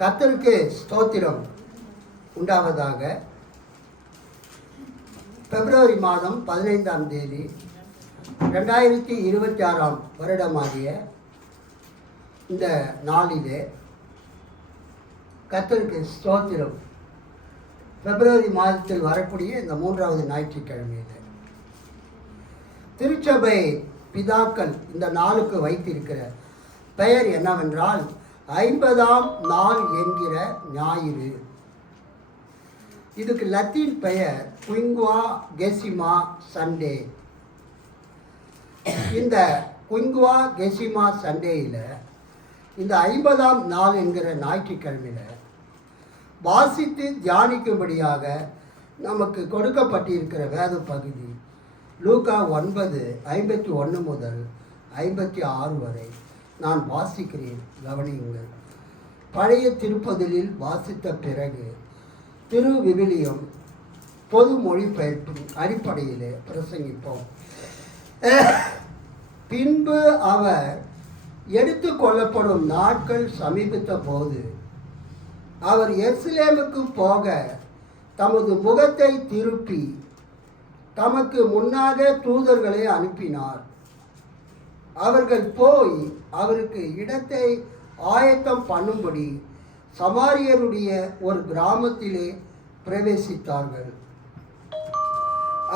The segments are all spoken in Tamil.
கர்த்தருக்கு ஸ்தோத்திரம் உண்டாவதாக. பிப்ரவரி மாதம் 15ஆம் தேதி 2026ஆம் வருடமாகிய இந்த நாளிலே கர்த்தருக்கு ஸ்தோத்திரம். பிப்ரவரி மாதத்தில் வரக்கூடிய இந்த 3வது ஞாயிற்றுக்கிழமையில் திருச்சபை பிதாக்கள் இந்த நாளுக்கு வைத்திருக்கிற பெயர் என்னவென்றால் 50ஆம் நாள் என்கிற ஞாயிறு. இதுக்கு லத்தீன் பெயர் குயிங்குவாகெசிமா சண்டே. இந்த குயிங்குவாகெசிமா சண்டேயில் இந்த 50ஆம் நாள் என்கிற ஞாயிற்றுக்கிழமையில் வாசித்து தியானிக்கும்படியாக நமக்கு கொடுக்கப்பட்டிருக்கிற வேத பகுதி லூக்கா 9:51 முதல் 56 வரை நான் வாசிக்கிறேன், கவனியுங்கள். பழைய திருப்பதிலில் வாசித்த பிறகு திரு விவிலியம் பொது மொழிபெயர்ப்பின் அடிப்படையிலே பிரசங்கிப்போம். பின்பு அவர் எடுத்து கொள்ளப்படும் நாட்கள் சமீபித்த போது அவர் எருசலேமுக்கு போக தமது முகத்தை திருப்பி தமக்கு முன்னாக தூதர்களை அனுப்பினார். அவர்கள் போய் அவருக்கு இடத்தை ஆயத்தம் பண்ணும்படி சமாரியருடைய ஒரு கிராமத்திலே பிரவேசித்தார்கள்.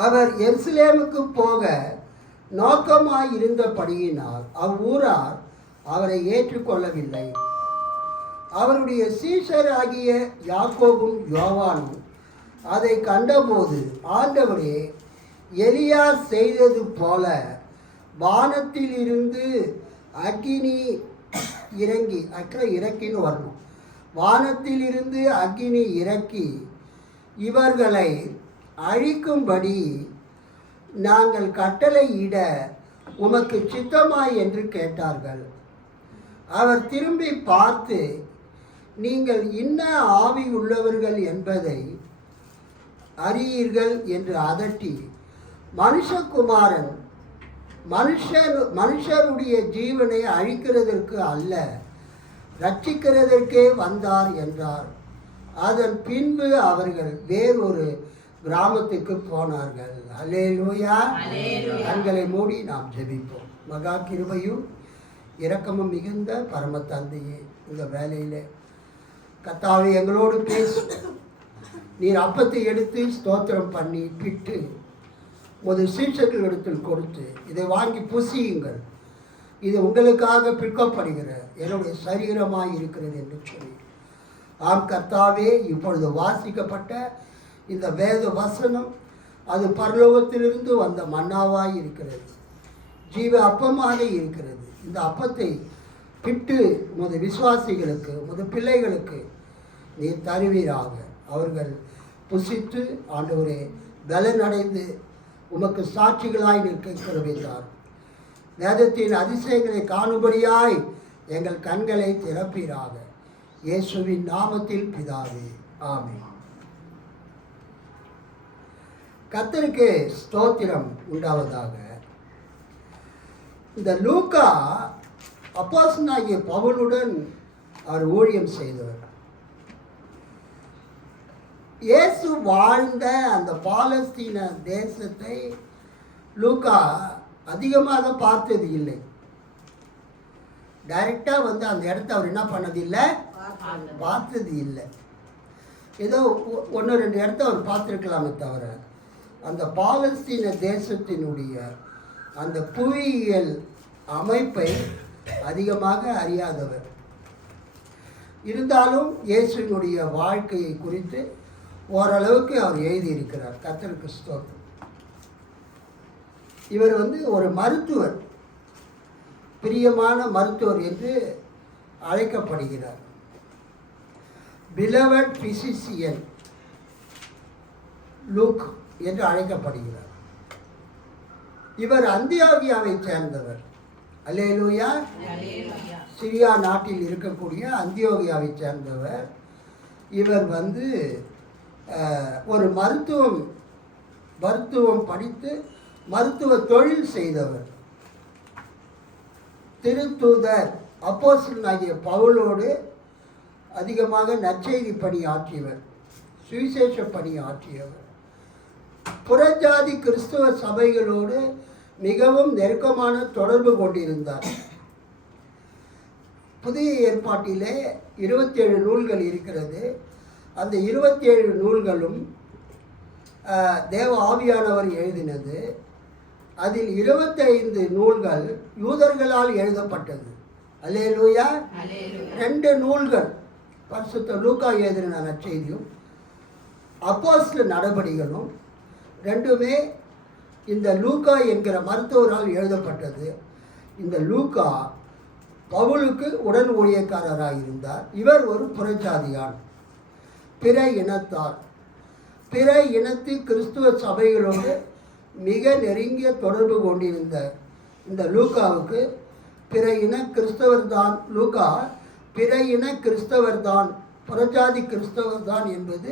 அவர் எருசலேமுக்கு போக நோக்கமாயிருந்தபடியினால் அவ்வூரார் அவரை ஏற்றுக்கொள்ளவில்லை. அவருடைய சீஷராகிய யாக்கோபும் யோவானும் அதை கண்டபோது, ஆண்டவரே, எலியா செய்தது போல வானத்திலிருந்து அக்கினி இறங்கி, இறக்கின்னு வரணும், வானத்திலிருந்து அக்கினி இறக்கி இவர்களை அழிக்கும்படி நாங்கள் கட்டளையிட உமக்கு சித்தமாய் என்று கேட்டார்கள். அவர் திரும்பி பார்த்து, நீங்கள் இன்ன ஆவி உள்ளவர்கள் என்பதை அறியீர்கள் என்று அதட்டி, மனுஷகுமாரன் மனுஷருடைய ஜீவனை அழிக்கிறதற்கு அல்ல, ரட்சிக்கிறதற்கே வந்தார் என்றார். அதன் பின்பு அவர்கள் வேறொரு கிராமத்துக்கு போனார்கள். அல்லேலூயா. கண்களை மூடி நாம் ஜெபிப்போம். மகா கிருபையும் இரக்கமும் மிகுந்த பரம தந்தையே, இந்த வேலையிலே கர்த்தாவே எங்களோடு பேசு. நீர் அப்பத்தை எடுத்து ஸ்தோத்திரம் பண்ணி பிட்டு ஒரு சீஷர்களிடத்தில் கொடுத்து, இதை வாங்கி புசியுங்கள், இது உங்களுக்காக பிற்கப்படுகிற என்னுடைய சரீரமாய் இருக்கிறது என்று சொல்லி, ஆம் கர்த்தாவே, இப்பொழுது வாசிக்கப்பட்ட இந்த வேத வசனம் அது பரலோகத்திலிருந்து வந்த மன்னாவாய் இருக்கிறது, ஜீவ அப்பமாக இருக்கிறது. இந்த அப்பத்தை பிட்டு உமது விசுவாசிகளுக்கு, உமது பிள்ளைகளுக்கு நீர் தருவீராக. அவர்கள் புசித்து ஆண்டவரே பலனடைந்து உமக்கு சாட்சிகளாய் நிற்க கிருபைத்தார். வேதத்தின் அதிசயங்களை காணும்படியாய் எங்கள் கண்களை திறப்பீராக. இயேசுவின் நாமத்தில் பிதாவே, ஆமென். கர்த்தருக்கு ஸ்தோத்திரம் உண்டாவதாக. இந்த லூக்கா அப்போஸ்தலனாகிய பவுலுடன் அவர் ஊழியம் செய்தவர். இயேசு வாழ்ந்த அந்த பாலஸ்தீன தேசத்தை லூக்கா அதிகமாக பார்த்தது இல்லை. டைரெக்டாக அந்த இடத்த அவர் என்ன பண்ணதில்லை, பார்த்தது இல்லை. ஏதோ 1-2 இடத்த அவர் பார்த்துருக்கலாமே தவிர அந்த பாலஸ்தீன தேசத்தினுடைய அந்த புவியியல் அமைப்பை அதிகமாக அறியாதவர். இருந்தாலும் இயேசுவினுடைய வாழ்க்கையை குறித்து ஓரளவுக்கு அவர் எழுதியிருக்கிறார். கர்த்தருக்கு ஸ்தோத்திரம். இவர் ஒரு மருத்துவர், பிரியமான மருத்துவர் என்று அழைக்கப்படுகிறார். பிலவட் பிசிசியன் லூக் என்று அழைக்கப்படுகிறார். இவர் அந்தியோகியாவை சேர்ந்தவர். அல்லேலூயா. சிரியா நாட்டில் இருக்கக்கூடிய அந்தியோகியாவை சேர்ந்தவர். இவர் ஒரு மருத்துவம் படித்து மருத்துவ தொழில் செய்தவர். திருத்தூதர் அப்போஸ்தலனாகிய பவுலோடு அதிகமாக நற்செய்தி பணி ஆற்றியவர், சுவிசேஷ பணி ஆற்றியவர். புறஜாதி கிறிஸ்துவ சபைகளோடு மிகவும் நெருக்கமான தொடர்பு கொண்டிருந்தார். புதிய ஏற்பாட்டிலே 27 நூல்கள் இருக்கிறது. அந்த 27 நூல்களும் தேவ ஆவியானவர் எழுதினது. அதில் 25 நூல்கள் யூதர்களால் எழுதப்பட்டது. அல்லேலூயா. 2 நூல்கள் பரிசுத்த லூக்கா எழுதின நற்செய்தியும் அப்போஸ்தலர் நடபடிகளும் ரெண்டுமே இந்த லூக்கா என்கிற மருத்துவரால் எழுதப்பட்டது. இந்த லூக்கா பவுலுக்கு உடன் ஊழியக்காரராக இருந்தார். இவர் ஒரு புறஜாதியான், பிற இனத்தார். பிற இனத்து கிறிஸ்துவ சபைகளோடு மிக நெருங்கிய தொடர்பு கொண்டிருந்த இந்த லூக்காவுக்கு பிற இன கிறிஸ்தவர் தான், லூக்கா பிற இன கிறிஸ்தவர் தான், புறஜாதி கிறிஸ்தவர் தான் என்பது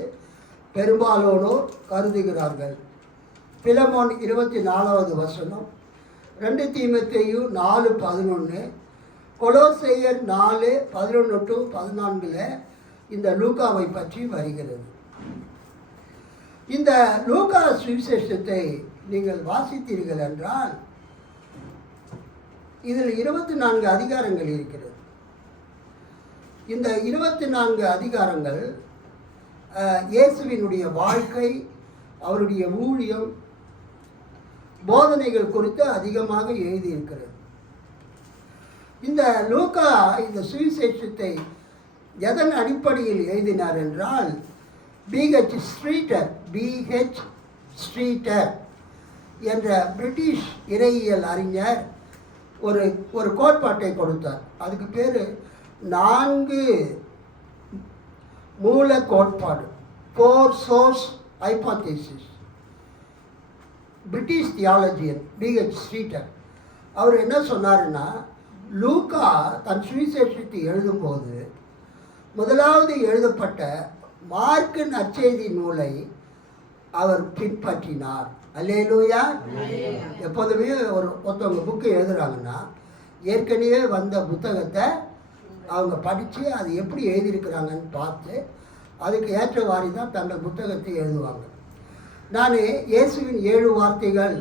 பெரும்பாலானோர் கருதுகிறார்கள். பிலமோன் 24வது வசனம், 2 தீமோத்தேயு 4:11, கொலோசையர் 4:11-14 இந்த லூக்காவை பற்றி வருகிறது. இந்த லூக்கா சுவிசேஷத்தை நீங்கள் வாசித்தீர்கள் என்றால் இதில் 24 அதிகாரங்கள் இருக்கிறது. இந்த 24 அதிகாரங்கள் இயேசுவினுடைய வாழ்க்கை, அவருடைய ஊழியம், போதனைகள் குறித்து அதிகமாக எழுதியிருக்கிறது. இந்த லூக்கா இந்த சுவிசேஷத்தை எதன் அடிப்படையில் எழுதினார் என்றால், பிஹெச் ஸ்ட்ரீட்டர் என்ற பிரிட்டிஷ் இறையியல் அறிஞர் ஒரு கோட்பாட்டை கொடுத்தார். அதுக்கு பேர் 4 மூல கோட்பாடு, 4 source hypothesis. British theologian pH ஸ்ட்ரீட்டர் அவர் என்ன சொன்னாருன்னா, லூக்கா தன் சுவிசேஷத்தை எழுதும்போது முதலாவது எழுதப்பட்ட மார்க்கு நற்செய்தி நூலை அவர் பின்பற்றினார். அல்லேலூயா. எப்போதுமே ஒருத்தவங்க புக்கு எழுதுகிறாங்கன்னா ஏற்கனவே வந்த புத்தகத்தை அவங்க படித்து அது எப்படி எழுதியிருக்கிறாங்கன்னு பார்த்து அதுக்கு ஏற்றவாறு தான் தங்கள் புத்தகத்தை எழுதுவாங்க. நான் இயேசுவின் 7 வார்த்தைகள்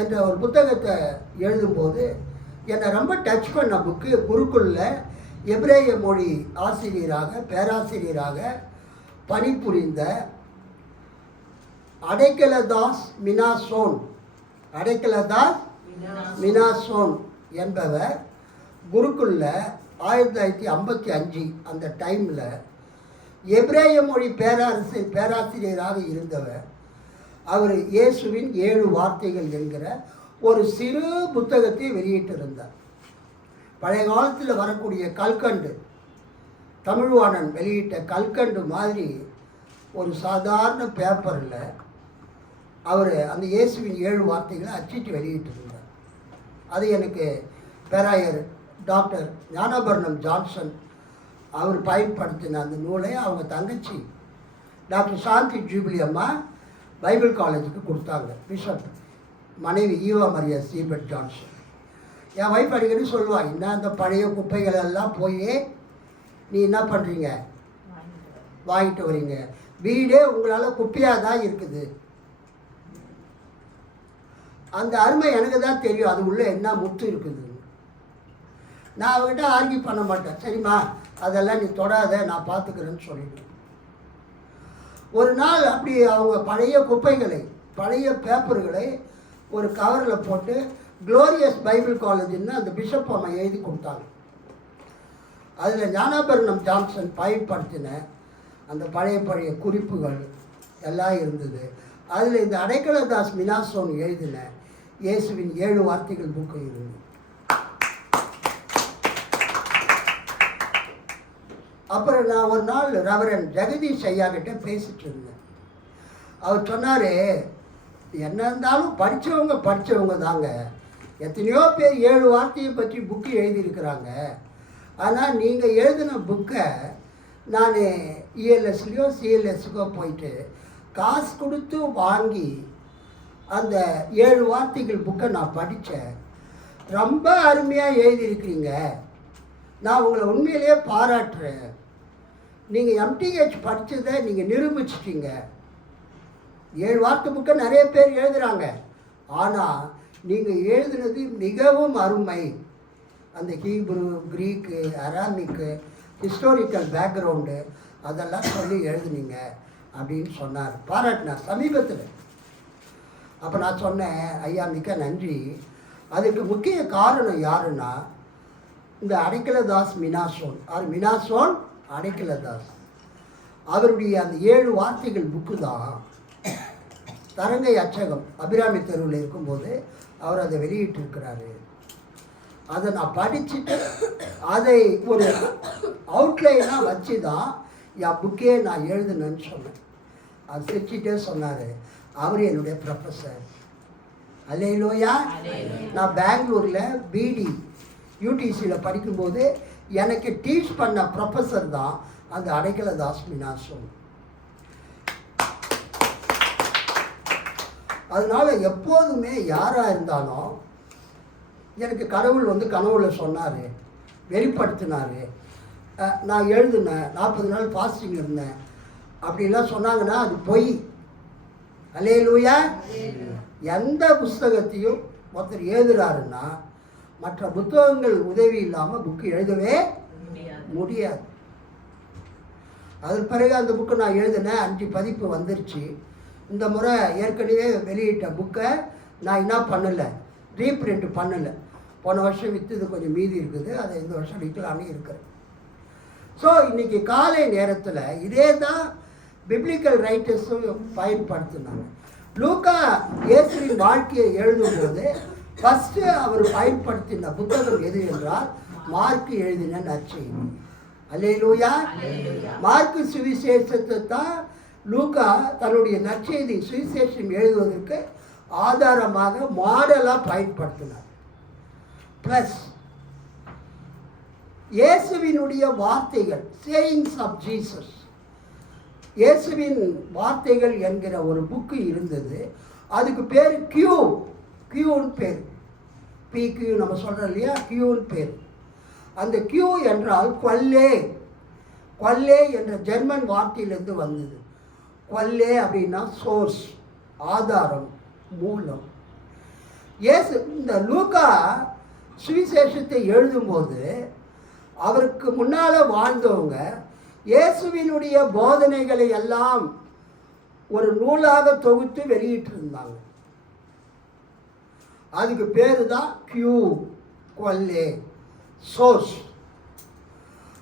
என்ற ஒரு புத்தகத்தை எழுதும்போது என்னை ரொம்ப டச் பண்ண புக்கு, குருக்குளில் எபிரேய மொழி பேராசிரியராக பணிபுரிந்த அடைக்கலதாஸ் மினாசோன் என்பவர் குருக்குளில் 1955 அந்த டைமில் எபிரேய மொழி பேராசிரியராக இருந்தவர். அவர் இயேசுவின் 7 வார்த்தைகள் என்கிற ஒரு சிறு புத்தகத்தை வெளியிட்டிருந்தார். பழைய காலத்தில் வரக்கூடிய கல்கண்டு, தமிழ்வாணன் வெளியிட்ட கல்கண்டு மாதிரி ஒரு சாதாரண பேப்பரில் அவர் அந்த இயேசுவின் 7 வார்த்தைகளை அச்சிட்டு வெளியிட்டிருந்தார். அது எனக்கு பேராயர் டாக்டர் ஞானபரணம் ஜான்சன் அவர் பயன்படுத்தின அந்த நூலை அவங்க தங்கச்சி டாக்டர் சாந்தி ஜூபிலி அம்மா பைபிள் காலேஜுக்கு கொடுத்தாங்க. பிஷப் மனைவி ஈவா மரியா சீபர்ட் ஜான்சன். என் வைஃப் அடிக்கடி சொல்லுவாள், என்ன அந்த பழைய குப்பைகள் எல்லாம் போய் நீ என்ன பண்ணுறீங்க, வாங்கிட்டு வரீங்க, வீடே உங்களால் குப்பையாக தான் இருக்குது. அந்த அருமை எனக்கு தான் தெரியும், அது உள்ளே என்ன முத்து இருக்குது. நான் அவங்ககிட்ட ஆர்கியூ பண்ண மாட்டேன், சரிம்மா அதெல்லாம் நீ தொடாத, நான் பார்த்துக்கிறேன்னு சொல்லிவிடுவேன். ஒரு நாள் அப்படி அவங்க பழைய குப்பைகளை, பழைய பேப்பர்களை ஒரு கவரில் போட்டு க்ளோரியஸ் பைபிள் காலேஜ்னு அந்த பிஷப் அம்மா எழுதி கொடுத்தாங்க. அதில் ஞானபரணம் ஜான்சன் பயன்படுத்தின அந்த பழைய குறிப்புகள் எல்லாம் இருந்தது. அதில் இந்த அடைக்கலதாஸ் மினாசோன் எழுதின இயேசுவின் 7 வார்த்தைகள் புக்கு இருந்தது. அப்புறம் நான் ஒரு நாள் ரெவரண்ட் ஜெகதீஷ் ஐயா கிட்ட பேசிட்டு இருந்தேன். அவர் சொன்னார், என்ன இருந்தாலும் படித்தவங்க தாங்க, எத்தனையோ பேர் 7 வார்த்தையை பற்றி புக்கு எழுதியிருக்கிறாங்க. ஆனால் நீங்கள் எழுதின புக்கை நான் இஎல்எஸ்லையோ சிஎல்எஸ்க்கோ போயிட்டு காசு கொடுத்து வாங்கி அந்த 7 வார்த்தைகள் புக்கை நான் படித்தேன். ரொம்ப அருமையாக எழுதியிருக்கிறீங்க, நான் உங்களை உண்மையிலேயே பாராட்டுறேன். நீங்கள் எம்டிஹெச் படித்ததை நீங்கள் நிரூபிச்சிட்டீங்க. 7 வார்த்தை புக்கை நிறைய பேர் எழுதுகிறாங்க. ஆனால் நீங்கள் எழுதுனது மிகவும் அருமை. அந்த ஹீப்ரு, க்ரீக்கு, அராமிக்கு, ஹிஸ்டாரிக்கல் பேக்ரவுண்டு அதெல்லாம் சொல்லி எழுதுனீங்க அப்படின்னு சொன்னார், பாராட்டினார் சமீபத்தில். அப்போ நான் சொன்னேன், ஐயா மிக்க நன்றி. அதுக்கு முக்கிய காரணம் யாருன்னா இந்த அடைக்கலதாஸ் மினாசோன், மினாசோன் அடைக்கலதாஸ் அவருடைய அந்த 7 வார்த்தைகள் புக்கு தான் தரங்கை அச்சகம் அபிராமி தெருவில் இருக்கும்போது அவர் அதை வெளியிட்டிருக்கிறாரு. அதை நான் படிச்சுட்டு அதை ஒரு அவுட்லைனாக வச்சு தான் என் புக்கே நான் எழுதுனேன்னு சொன்னேன். அது சிரிச்சிட்டே சொன்னார், அவர் என்னுடைய ப்ரொஃபஸர். அல்லேலூயா. நான் பெங்களூரில் பிடி யூடிசியில் படிக்கும்போது எனக்கு டீச் பண்ண ப்ரொஃபஸர் தான் அந்த அடைக்கலதாஸ் மினாசோன். அதனால் எப்போதுமே யாராக இருந்தாலும் எனக்கு கடவுள் வந்து கனவுல சொன்னார், வெளிப்படுத்தினார். நான் எழுதுனேன், 40 நாள் ஃபாஸ்டிங் இருந்தேன் அப்படிலாம் சொன்னாங்கன்னா அது பொய். அல்லேலூயா. எந்த புஸ்தகத்தையும் ஒருத்தர் எழுதுறாருன்னா மற்ற புத்தகங்கள் உதவி இல்லாமல் புக்கு எழுதவே முடியாது. அதன் பிறகு அந்த புக்கு நான் எழுதினேன், 5 பதிப்பு வந்துருச்சு. இந்த முறை ஏற்கனவே வெளியிட்ட புக்கை நான் என்ன பண்ணலை, ரீப்ரிண்ட் பண்ணலை. போன வருஷம் விற்று கொஞ்சம் மீதி இருக்குது, அதை இந்த வருஷம் விற்கலான்னு இருக்கிறேன். ஸோ இன்றைக்கி காலை நேரத்தில் இதே தான் பிப்ளிக்கல் ரைட்டர்ஸும் பயன்படுத்தினாங்க. லூக்கா இயேசுவின் வாழ்க்கையை எழுதும்போது ஃபஸ்ட்டு அவர் பயன்படுத்தின புத்தகம் எது என்றால் மார்க்கு எழுதின நற்செய்தி. அல்லேலூயா. மார்க்கு சுவிசேஷத்தை தான் லூக்கா தன்னுடைய நற்செய்தி சுவிசேஷம் எழுதுவதற்கு ஆதாரமாக மாடலாக பயன்படுத்தினார். ப்ளஸ் இயேசுவினுடைய வார்த்தைகள், சேயிங்ஸ் ஆஃப் ஜீசஸ், இயேசுவின் வார்த்தைகள் என்கிற ஒரு புக்கு இருந்தது. அதுக்கு பேர் கியூன்னு பேர். பிக்யூ நம்ம சொல்கிறோம் இல்லையா, கியூன்னு பேர். அந்த கியூ என்றால் கொல்லே. கொல்லே என்ற ஜெர்மன் வார்த்தையிலிருந்து வந்தது. கொல்லே அப்படின்னா சோர்ஸ், ஆதாரம், மூலம். இந்த லூக்கா சுவிசேஷத்தை எழுதும்போது அவருக்கு முன்னால் வாழ்ந்தவங்க இயேசுவினுடைய போதனைகளை எல்லாம் ஒரு நூலாக தொகுத்து வெளியிட்டிருந்தாங்க. அதுக்கு பேர் தான் கியூ, கொல்லே, சோர்ஸ்.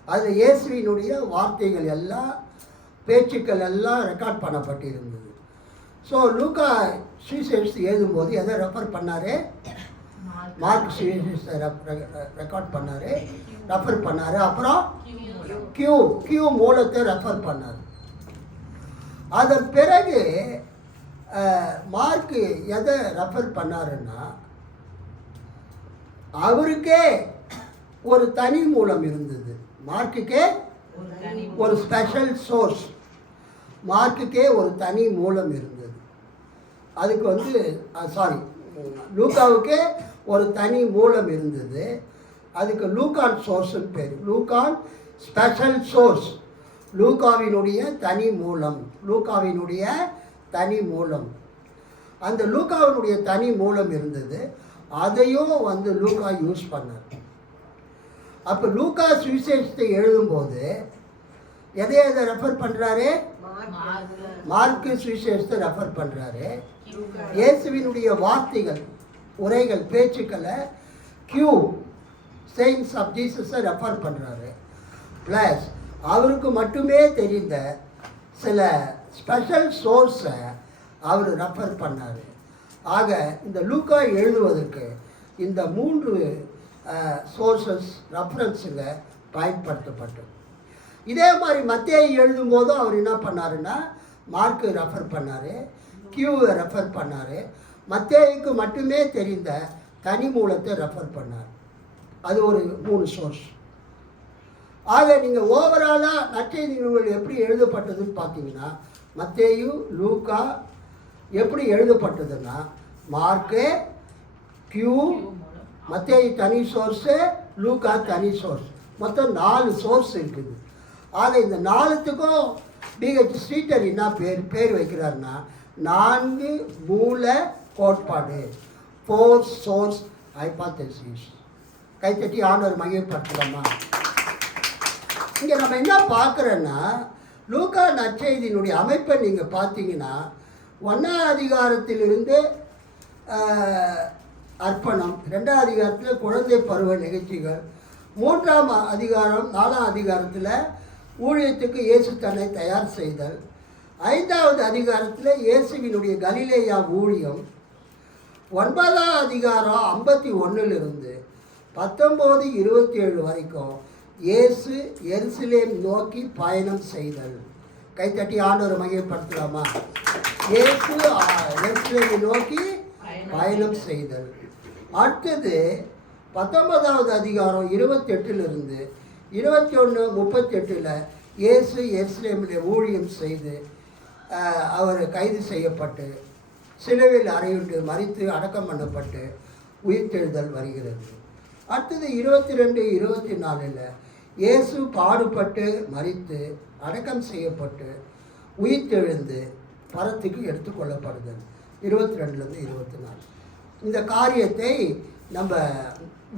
அது இயேசுவினுடைய வார்த்தைகள் எல்லாம், பேச்சுக்கள் எல்லாம் ரெக்கார்ட் பண்ணப்பட்டிருந்தது. ஸோ லூக்கா சுவிசேஷத்தை எழுதும்போது எதை ரெஃபர் பண்ணார்? மார்க் சுவிசேஷத்தை ரெக்கார்ட் பண்ணார், ரெஃபர் பண்ணார். அப்புறம் கியூ மூலத்தை ரெஃபர் பண்ணார். அதன் பிறகு மார்க்கு எதை ரெஃபர் பண்ணாருன்னா அவருக்கே ஒரு தனி மூலம் இருந்தது. மார்க்குக்கே ஒரு ஸ்பெஷல் சோர்ஸ், மார்க்குக்கே ஒரு தனி மூலம் இருந்தது. அதுக்கு வந்து லூக்காவுக்கே ஒரு தனி மூலம் இருந்தது. அதுக்கு லூகான் சோர்ஸ்னு பேர். லூகான் ஸ்பெஷல் சோர்ஸ், லூகாவினுடைய தனி மூலம், லூகாவினுடைய தனி மூலம். அந்த லூகாவினுடைய தனி மூலம் இருந்தது. அதையும் வந்து லூக்கா யூஸ் பண்ணார். அப்போ லூக்கா சுவிசேஷத்தை எழுதும்போது எதை ரெஃபர் பண்ணுறாரு? மார்க்கு சுவிசேஷத்தை ரெஃபர் பண்ணுறாரு. இயேசுவினுடைய வார்த்தைகள், உரைகள், பேச்சுக்களை கியூ, சேயிங்ஸ் ஆஃப் ஜீசஸை ரெஃபர் பண்ணுறாரு. ப்ளஸ் அவருக்கு மட்டுமே தெரிந்த சில ஸ்பெஷல் சோர்ஸை அவர் ரெஃபர் பண்ணார். ஆக இந்த லூக்கா எழுதுவதற்கு இந்த 3 சோர்ஸஸ், ரெஃபரன்ஸுங்க பயன்படுத்தப்பட்டது. இதே மாதிரி மத்தேயு எழுதும்போதும் அவர் என்ன பண்ணாருன்னா மார்க்கு ரெஃபர் பண்ணார், கியூவை ரெஃபர் பண்ணார், மத்தேயுக்கு மட்டுமே தெரிந்த தனி மூலத்தை ரெஃபர் பண்ணார். அது ஒரு 3 சோர்ஸ். ஆக நீங்கள் ஓவராலாக நற்செய்தி நூல்கள் எப்படி எழுதப்பட்டதுன்னு பார்த்தீங்கன்னா மத்தேயு, லூக்கா எப்படி எழுதப்பட்டதுன்னா மார்க்கு, கியூ, மத்தேயு தனி சோர்ஸு, லூக்கா தனி சோர்ஸ், மொத்தம் 4 சோர்ஸ் இருக்குது. ஆக இந்த 4த்துக்கும் பிஹெச் ஸ்ரீட்டர் என்ன பேர் வைக்கிறாருன்னா 4 மூல கோட்பாடு, 4 சோர்ஸ் ஹைபாத்தசிஸ். கைத்தட்டி ஆண்டவர் மகிமைப்படுத்தலாமா? இங்கே நம்ம என்ன பார்க்குறோன்னா, லூக்கா நற்செய்தியினுடைய அமைப்பை நீங்கள் பார்த்தீங்கன்னா 1ஆம் அதிகாரத்திலிருந்து அர்ப்பணம், 2ஆம் அதிகாரத்தில் குழந்தை பருவ நிகழ்ச்சிகள், 3ஆம் அதிகாரம் 4ஆம் அதிகாரத்தில் ஊழியத்துக்கு இயேசு தன்னை தயார் செய்தல், 5வது அதிகாரத்தில் இயேசுவினுடைய கலிலேயா ஊழியம், 9ஆம் அதிகாரம் 51லிருந்து 19:27 வரைக்கும் இயேசு எருசலேம் நோக்கி பயணம் செய்தல். கைத்தட்டி ஆண்டவரை மகிமைப்படுத்தலாமா? இயேசு எருசலேமை நோக்கி பயணம் செய்தல். அடுத்தது 19வது அதிகாரம் 28லிருந்து 21:38 இயேசு எருசலேமில் ஊழியம் செய்து அவர் கைது செய்யப்பட்டு சிலுவையில் அறையுண்டு மரித்து அடக்கம் பண்ணப்பட்டு உயிர்த்தெழுதல் வருகிறது. அடுத்தது 22-24 இயேசு பாடுபட்டு மரித்து அடக்கம் செய்யப்பட்டு உயிர்த்தெழுந்து பரத்துக்கு எடுத்துக்கொள்ளப்படுதல் 22-24. இந்த காரியத்தை நம்ம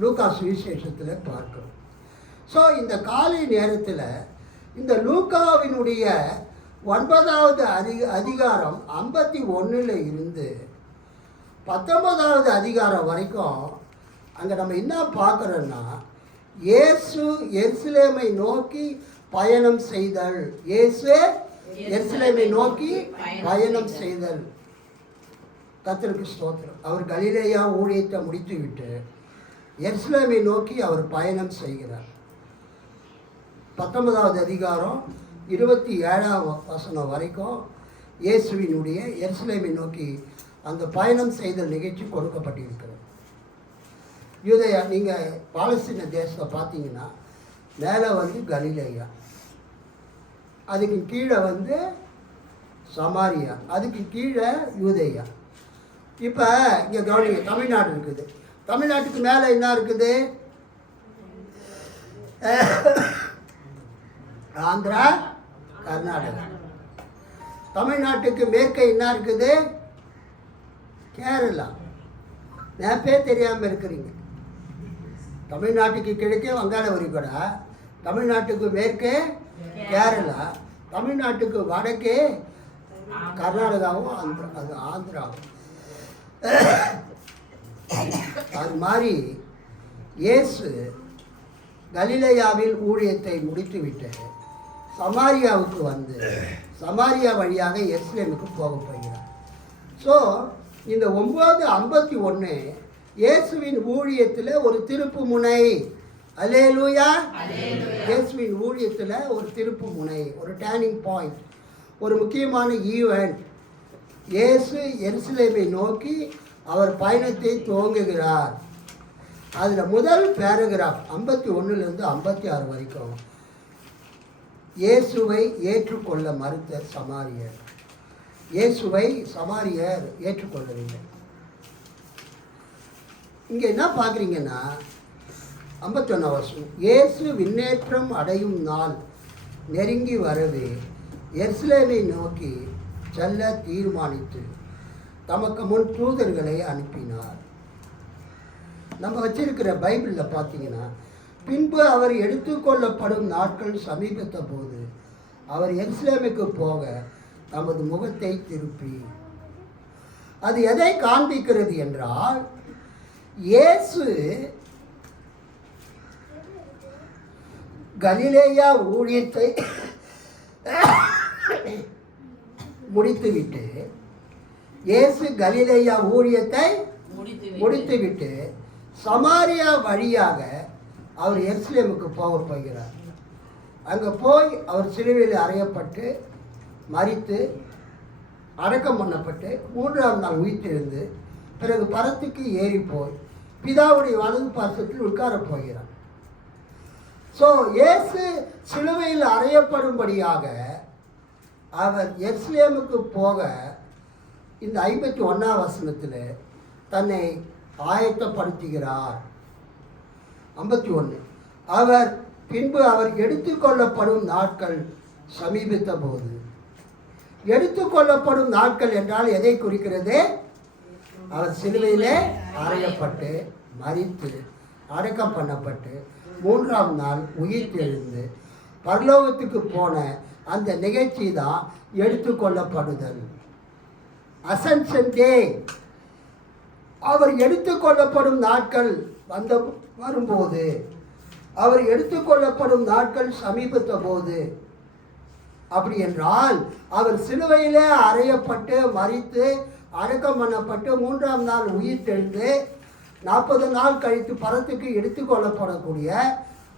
லூக்கா சுவிசேஷத்தில் பார்க்கிறோம். ஸோ இந்த காலை நேரத்தில் இந்த லூக்காவினுடைய 9வது அதிகாரம் 51 இருந்து 19வது அதிகாரம் வரைக்கும் அங்கே நம்ம என்ன பார்க்குறோன்னா, இயேசு எருசலேமை நோக்கி பயணம் செய்தல். இயேசு எருசலேமை நோக்கி பயணம் செய்தல். கர்த்தருக்கு ஸ்தோத்திரம். அவர் கலிலேயா ஊழியத்தை முடித்துவிட்டு எருசலேமை நோக்கி அவர் பயணம் செய்கிறார். 19வது அதிகாரம் 27ஆம் வசனம் வரைக்கும் இயேசுவினுடைய எருசலேமை நோக்கி அந்த பயணம் செய்தல் நிகழ்ச்சி கொடுக்கப்பட்டிருக்கிறது. யூதேயா, நீங்கள் பாலஸ்தீன தேசத்தை பார்த்தீங்கன்னா மேலே வந்து கலிலேயா, அதுக்கு கீழே வந்து சமாரியா, அதுக்கு கீழே யூதேயா. இப்போ இங்கே கவனிங்க, தமிழ்நாடு இருக்குது. தமிழ்நாட்டுக்கு மேலே என்ன இருக்குது? ஆந்திரா, கர்நாடகா. தமிழ்நாட்டுக்கு மேற்கே என்ன இருக்குது? கேரளா. மேப்பே தெரியாமல் இருக்கிறீங்க. தமிழ்நாட்டுக்கு கிழக்கே வங்காள விரிகுடா, தமிழ்நாட்டுக்கு மேற்கே கேரளா, தமிழ்நாட்டுக்கு வடக்கே கர்நாடகாவும் அது ஆந்திராவும். அது மாதிரி இயேசு கலிலேயாவில் ஊழியத்தை முடித்துவிட்டு சமாரியாவுக்கு வந்து சமாரியா வழியாக எருசலேமுக்கு போக போகிறார். ஸோ இந்த 9:51 இயேசுவின் ஊழியத்தில் ஒரு திருப்பு முனை. அல்லேலூயா. இயேசுவின் ஊழியத்தில் ஒரு திருப்பு முனை, ஒரு டேர்னிங் பாயிண்ட், ஒரு முக்கியமான ஈவெண்ட். இயேசு எருசலேமை நோக்கி அவர் பயணத்தை துவங்குகிறார். அதில் முதல் பேராகிராஃப் 51லிருந்து 56 வரைக்கும் இயேசுவை ஏற்றுக்கொள்ள மறுத்த சமாரியர். இயேசுவை சமாரியர் ஏற்றுக்கொள்ளவில்லை. இங்கே என்ன பார்க்குறீங்கன்னா 51 வருஷம் இயேசு விண்ணேற்றம் அடையும் நாள் நெருங்கி வரவே எருசலேமை நோக்கி செல்ல தீர்மானித்து தமக்கு முன் தூதர்களை அனுப்பினார். நம்ம வச்சிருக்கிற பைபிளில் பார்த்தீங்கன்னா, பின்பு அவர் எடுத்துக்கொள்ளப்படும் நாட்கள் சமீபத்த போது அவர் எருசலேமுக்கு போக தமது முகத்தை திருப்பி. அது எதை காண்பிக்கிறது என்றால், இயேசு கலிலேயா ஊழியத்தை முடித்துவிட்டு இயேசு கலிலேயா ஊழியத்தை முடித்துவிட்டு சமாரியா வழியாக அவர் எருசலேமுக்கு போக போகிறார். அங்கே போய் அவர் சிலுவையில் அறையப்பட்டு மரித்து அடக்கம் பண்ணப்பட்டு 3ஆம் நாள் உயிர்த்தெழுந்து பிறகு பரத்துக்கு ஏறி போய் பிதாவுடைய வலது பாசத்தில் உட்காரப் போகிறார். ஸோ இயேசு சிலுவையில் அறையப்படும்படியாக அவர் எருசலேமுக்கு போக இந்த 51ஆம் வசனத்தில் தன்னை ஆயத்தப்படுத்துகிறார். 51 அவர் பின்பு அவர் எடுத்துக்கொள்ளப்படும் நாட்கள் சமீபித்த போது. எடுத்துக்கொள்ளப்படும் நாட்கள் என்றால் எதை குறிக்கிறது? அவர் சிலுவையிலே அறையப்பட்டு மரித்து அடக்கம் பண்ணப்பட்டு 3ஆம் நாள் உயிர்த்தெழுந்து பரலோகத்துக்கு போன அந்த நிகழ்ச்சி தான் எடுத்துக்கொள்ளப்படுதல், அசென்ஷன் டே. அவர் எடுத்துக்கொள்ளப்படும் நாட்கள் வரும்போது, அவர் எடுத்துக்கொள்ளப்படும் நாட்கள் சமீபத்த போது, அப்படி என்றால் அவர் சிலுவையிலே அறையப்பட்டு மரித்து அடக்கம் பண்ணப்பட்டு 3ஆம் நாள் உயிர்த்தெழுந்து 40 நாள் கழித்து பரத்துக்கு எடுத்துக்கொள்ளப்படக்கூடிய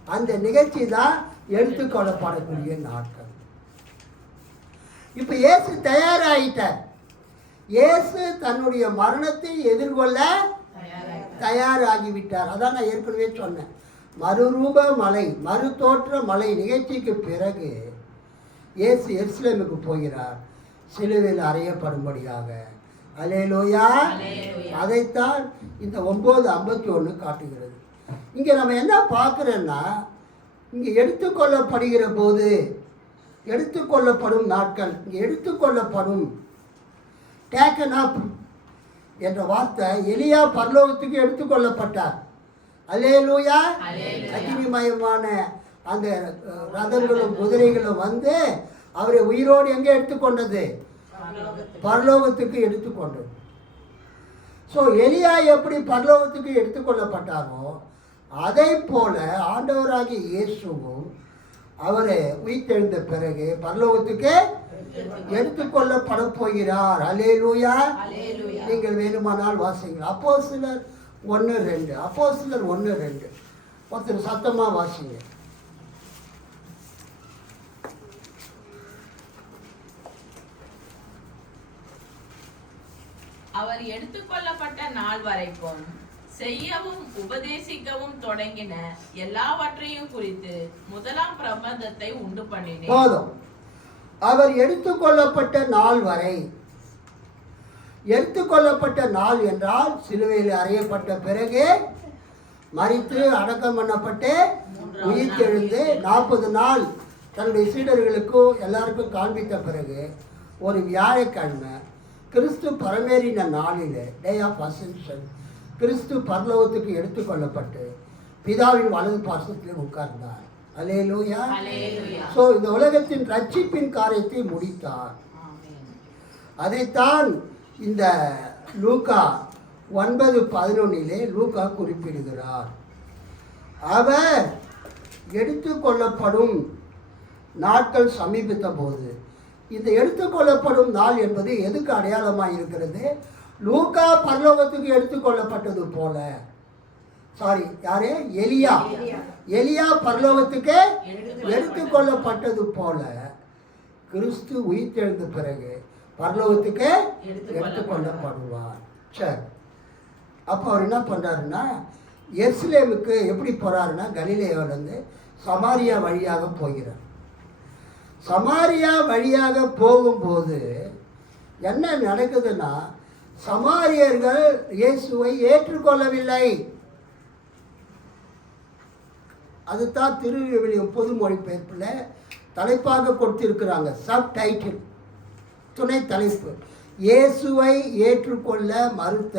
அந்த நிகழ்ச்சி தான் எடுத்துக்கொள்ளப்படக்கூடிய நாட்கள். இப்போ இயேசு தயாராகிட்டார். இயேசு தன்னுடைய மரணத்தை எதிர்கொள்ள தயாராகிவிட்டார். அதான் நான் ஏற்கனவே சொன்னேன். மறுரூப மலை, மறுதோற்ற மலை நிகழ்ச்சிக்கு பிறகு இயேசு எருசலேமுக்கு போகிறார், சிலுவையில் அறையப்படும்படியாக. அல்லேலூயா. அதைத்தான் இந்த 9:51 காட்டுகிறது. இங்கே நம்ம என்ன பார்க்குறோன்னா, இங்கே எடுத்துக்கொள்ளப்படுகிற போது, எடுத்துக்கொள்ளப்படும் நாட்கள், இங்கே எடுத்துக்கொள்ளப்படும், டேக்கன் அப் என்ற வார்த்தை, எலியா பரலோகத்துக்கு எடுத்துக்கொள்ளப்பட்டார். அல்லேலூயா. அக்னிமயமான அந்த ரதங்களும் குதிரைகளும் வந்து அவரை உயிரோடு எங்கே எடுத்துக்கொண்டது? பரலோகத்துக்கு எடுத்துக்கொண்டது. ஸோ எலியா எப்படி பரலோகத்துக்கு எடுத்துக்கொள்ளப்பட்டாரோ அதை போல ஆண்டவராகிய இயேசுவும் அவரை உயிர்த்தெழுந்த பிறகு பரலோகத்துக்கு எடுத்துக்கொள்ளப்பட போகிறார். அல்லேலூயா. நீங்கள் வேணுமானால் வாசிங்கள். அப்போஸ்தலர் 1:2, அப்போஸ்தலர் 1:2. ஒருத்தர் சத்தமாக வாசிங்க. அவர் எடுத்துக்கொள்ளப்பட்ட நாள் வரைக்கும் செய்யவும் உபதேசிக்கவும் தொடங்கின எல்லாவற்றையும் குறித்து முதலாம் பிரபந்தத்தை உண்டு பண்ணினேன். போதும். அவர் எடுத்துக்கொள்ளப்பட்ட நாள் வரை. எடுத்துக்கொள்ளப்பட்ட நாள் என்றால் சிலுவையில் அறையப்பட்ட பிறகு மரித்து அடக்கம் பண்ணப்பட்டு உயிர்த்தெழுந்து 40 நாள் தன்னுடைய சீடர்களுக்கும் எல்லாருக்கும் காண்பித்த பிறகு ஒரு வியாழக்கிழமை கிறிஸ்து பரமேறின நாளில், டே ஆஃப் அசென்ஷன், கிறிஸ்து பரலோகத்துக்கு எடுத்துக்கொள்ளப்பட்டு பிதாவின் வலது பாசத்தில் உட்கார்ந்தார். அல்லேலூயா. ஸோ இந்த உலகத்தின் ரட்சிப்பின் காரியத்தை முடித்தார். அதைத்தான் இந்த லூக்கா 9:11 லூக்கா குறிப்பிடுகிறார். அவர் எடுத்துக்கொள்ளப்படும் நாட்கள் சமீபித்த போது, இந்த எடுத்துக்கொள்ளப்படும் நாள் என்பது எதுக்கு அடையாளமாக இருக்கிறது? லூக்கா பரலோகத்துக்கு எடுத்துக்கொள்ளப்பட்டது போல, எலியா பரலோகத்துக்கு எடுத்துக்கொள்ளப்பட்டது போல கிறிஸ்து உயிர்த்தெழுந்த பிறகு பரலோகத்துக்கு எடுத்துக்கொள்ளப்படுவார். சரி, அப்போ அவர் என்ன பண்ணுறாருன்னா, எருசலேமுக்கு எப்படி போகிறாருன்னா, கலிலேயாவிலேருந்து சமாரியா வழியாக போகிறார். சமாரியா வழியாக போகும்போது என்ன நடக்குதுன்னா, சமாரியர்கள் இயேசுவை ஏற்றுக்கொள்ளவில்லை. அதுதான் திருவிவிலியம் பொது மொழிபெயர்ப்பில் தலைப்பாக கொடுத்திருக்கிறாங்க. சப் டைட்டில், துணை தலைப்பு, இயேசுவை ஏற்றுக்கொள்ள மறுத்த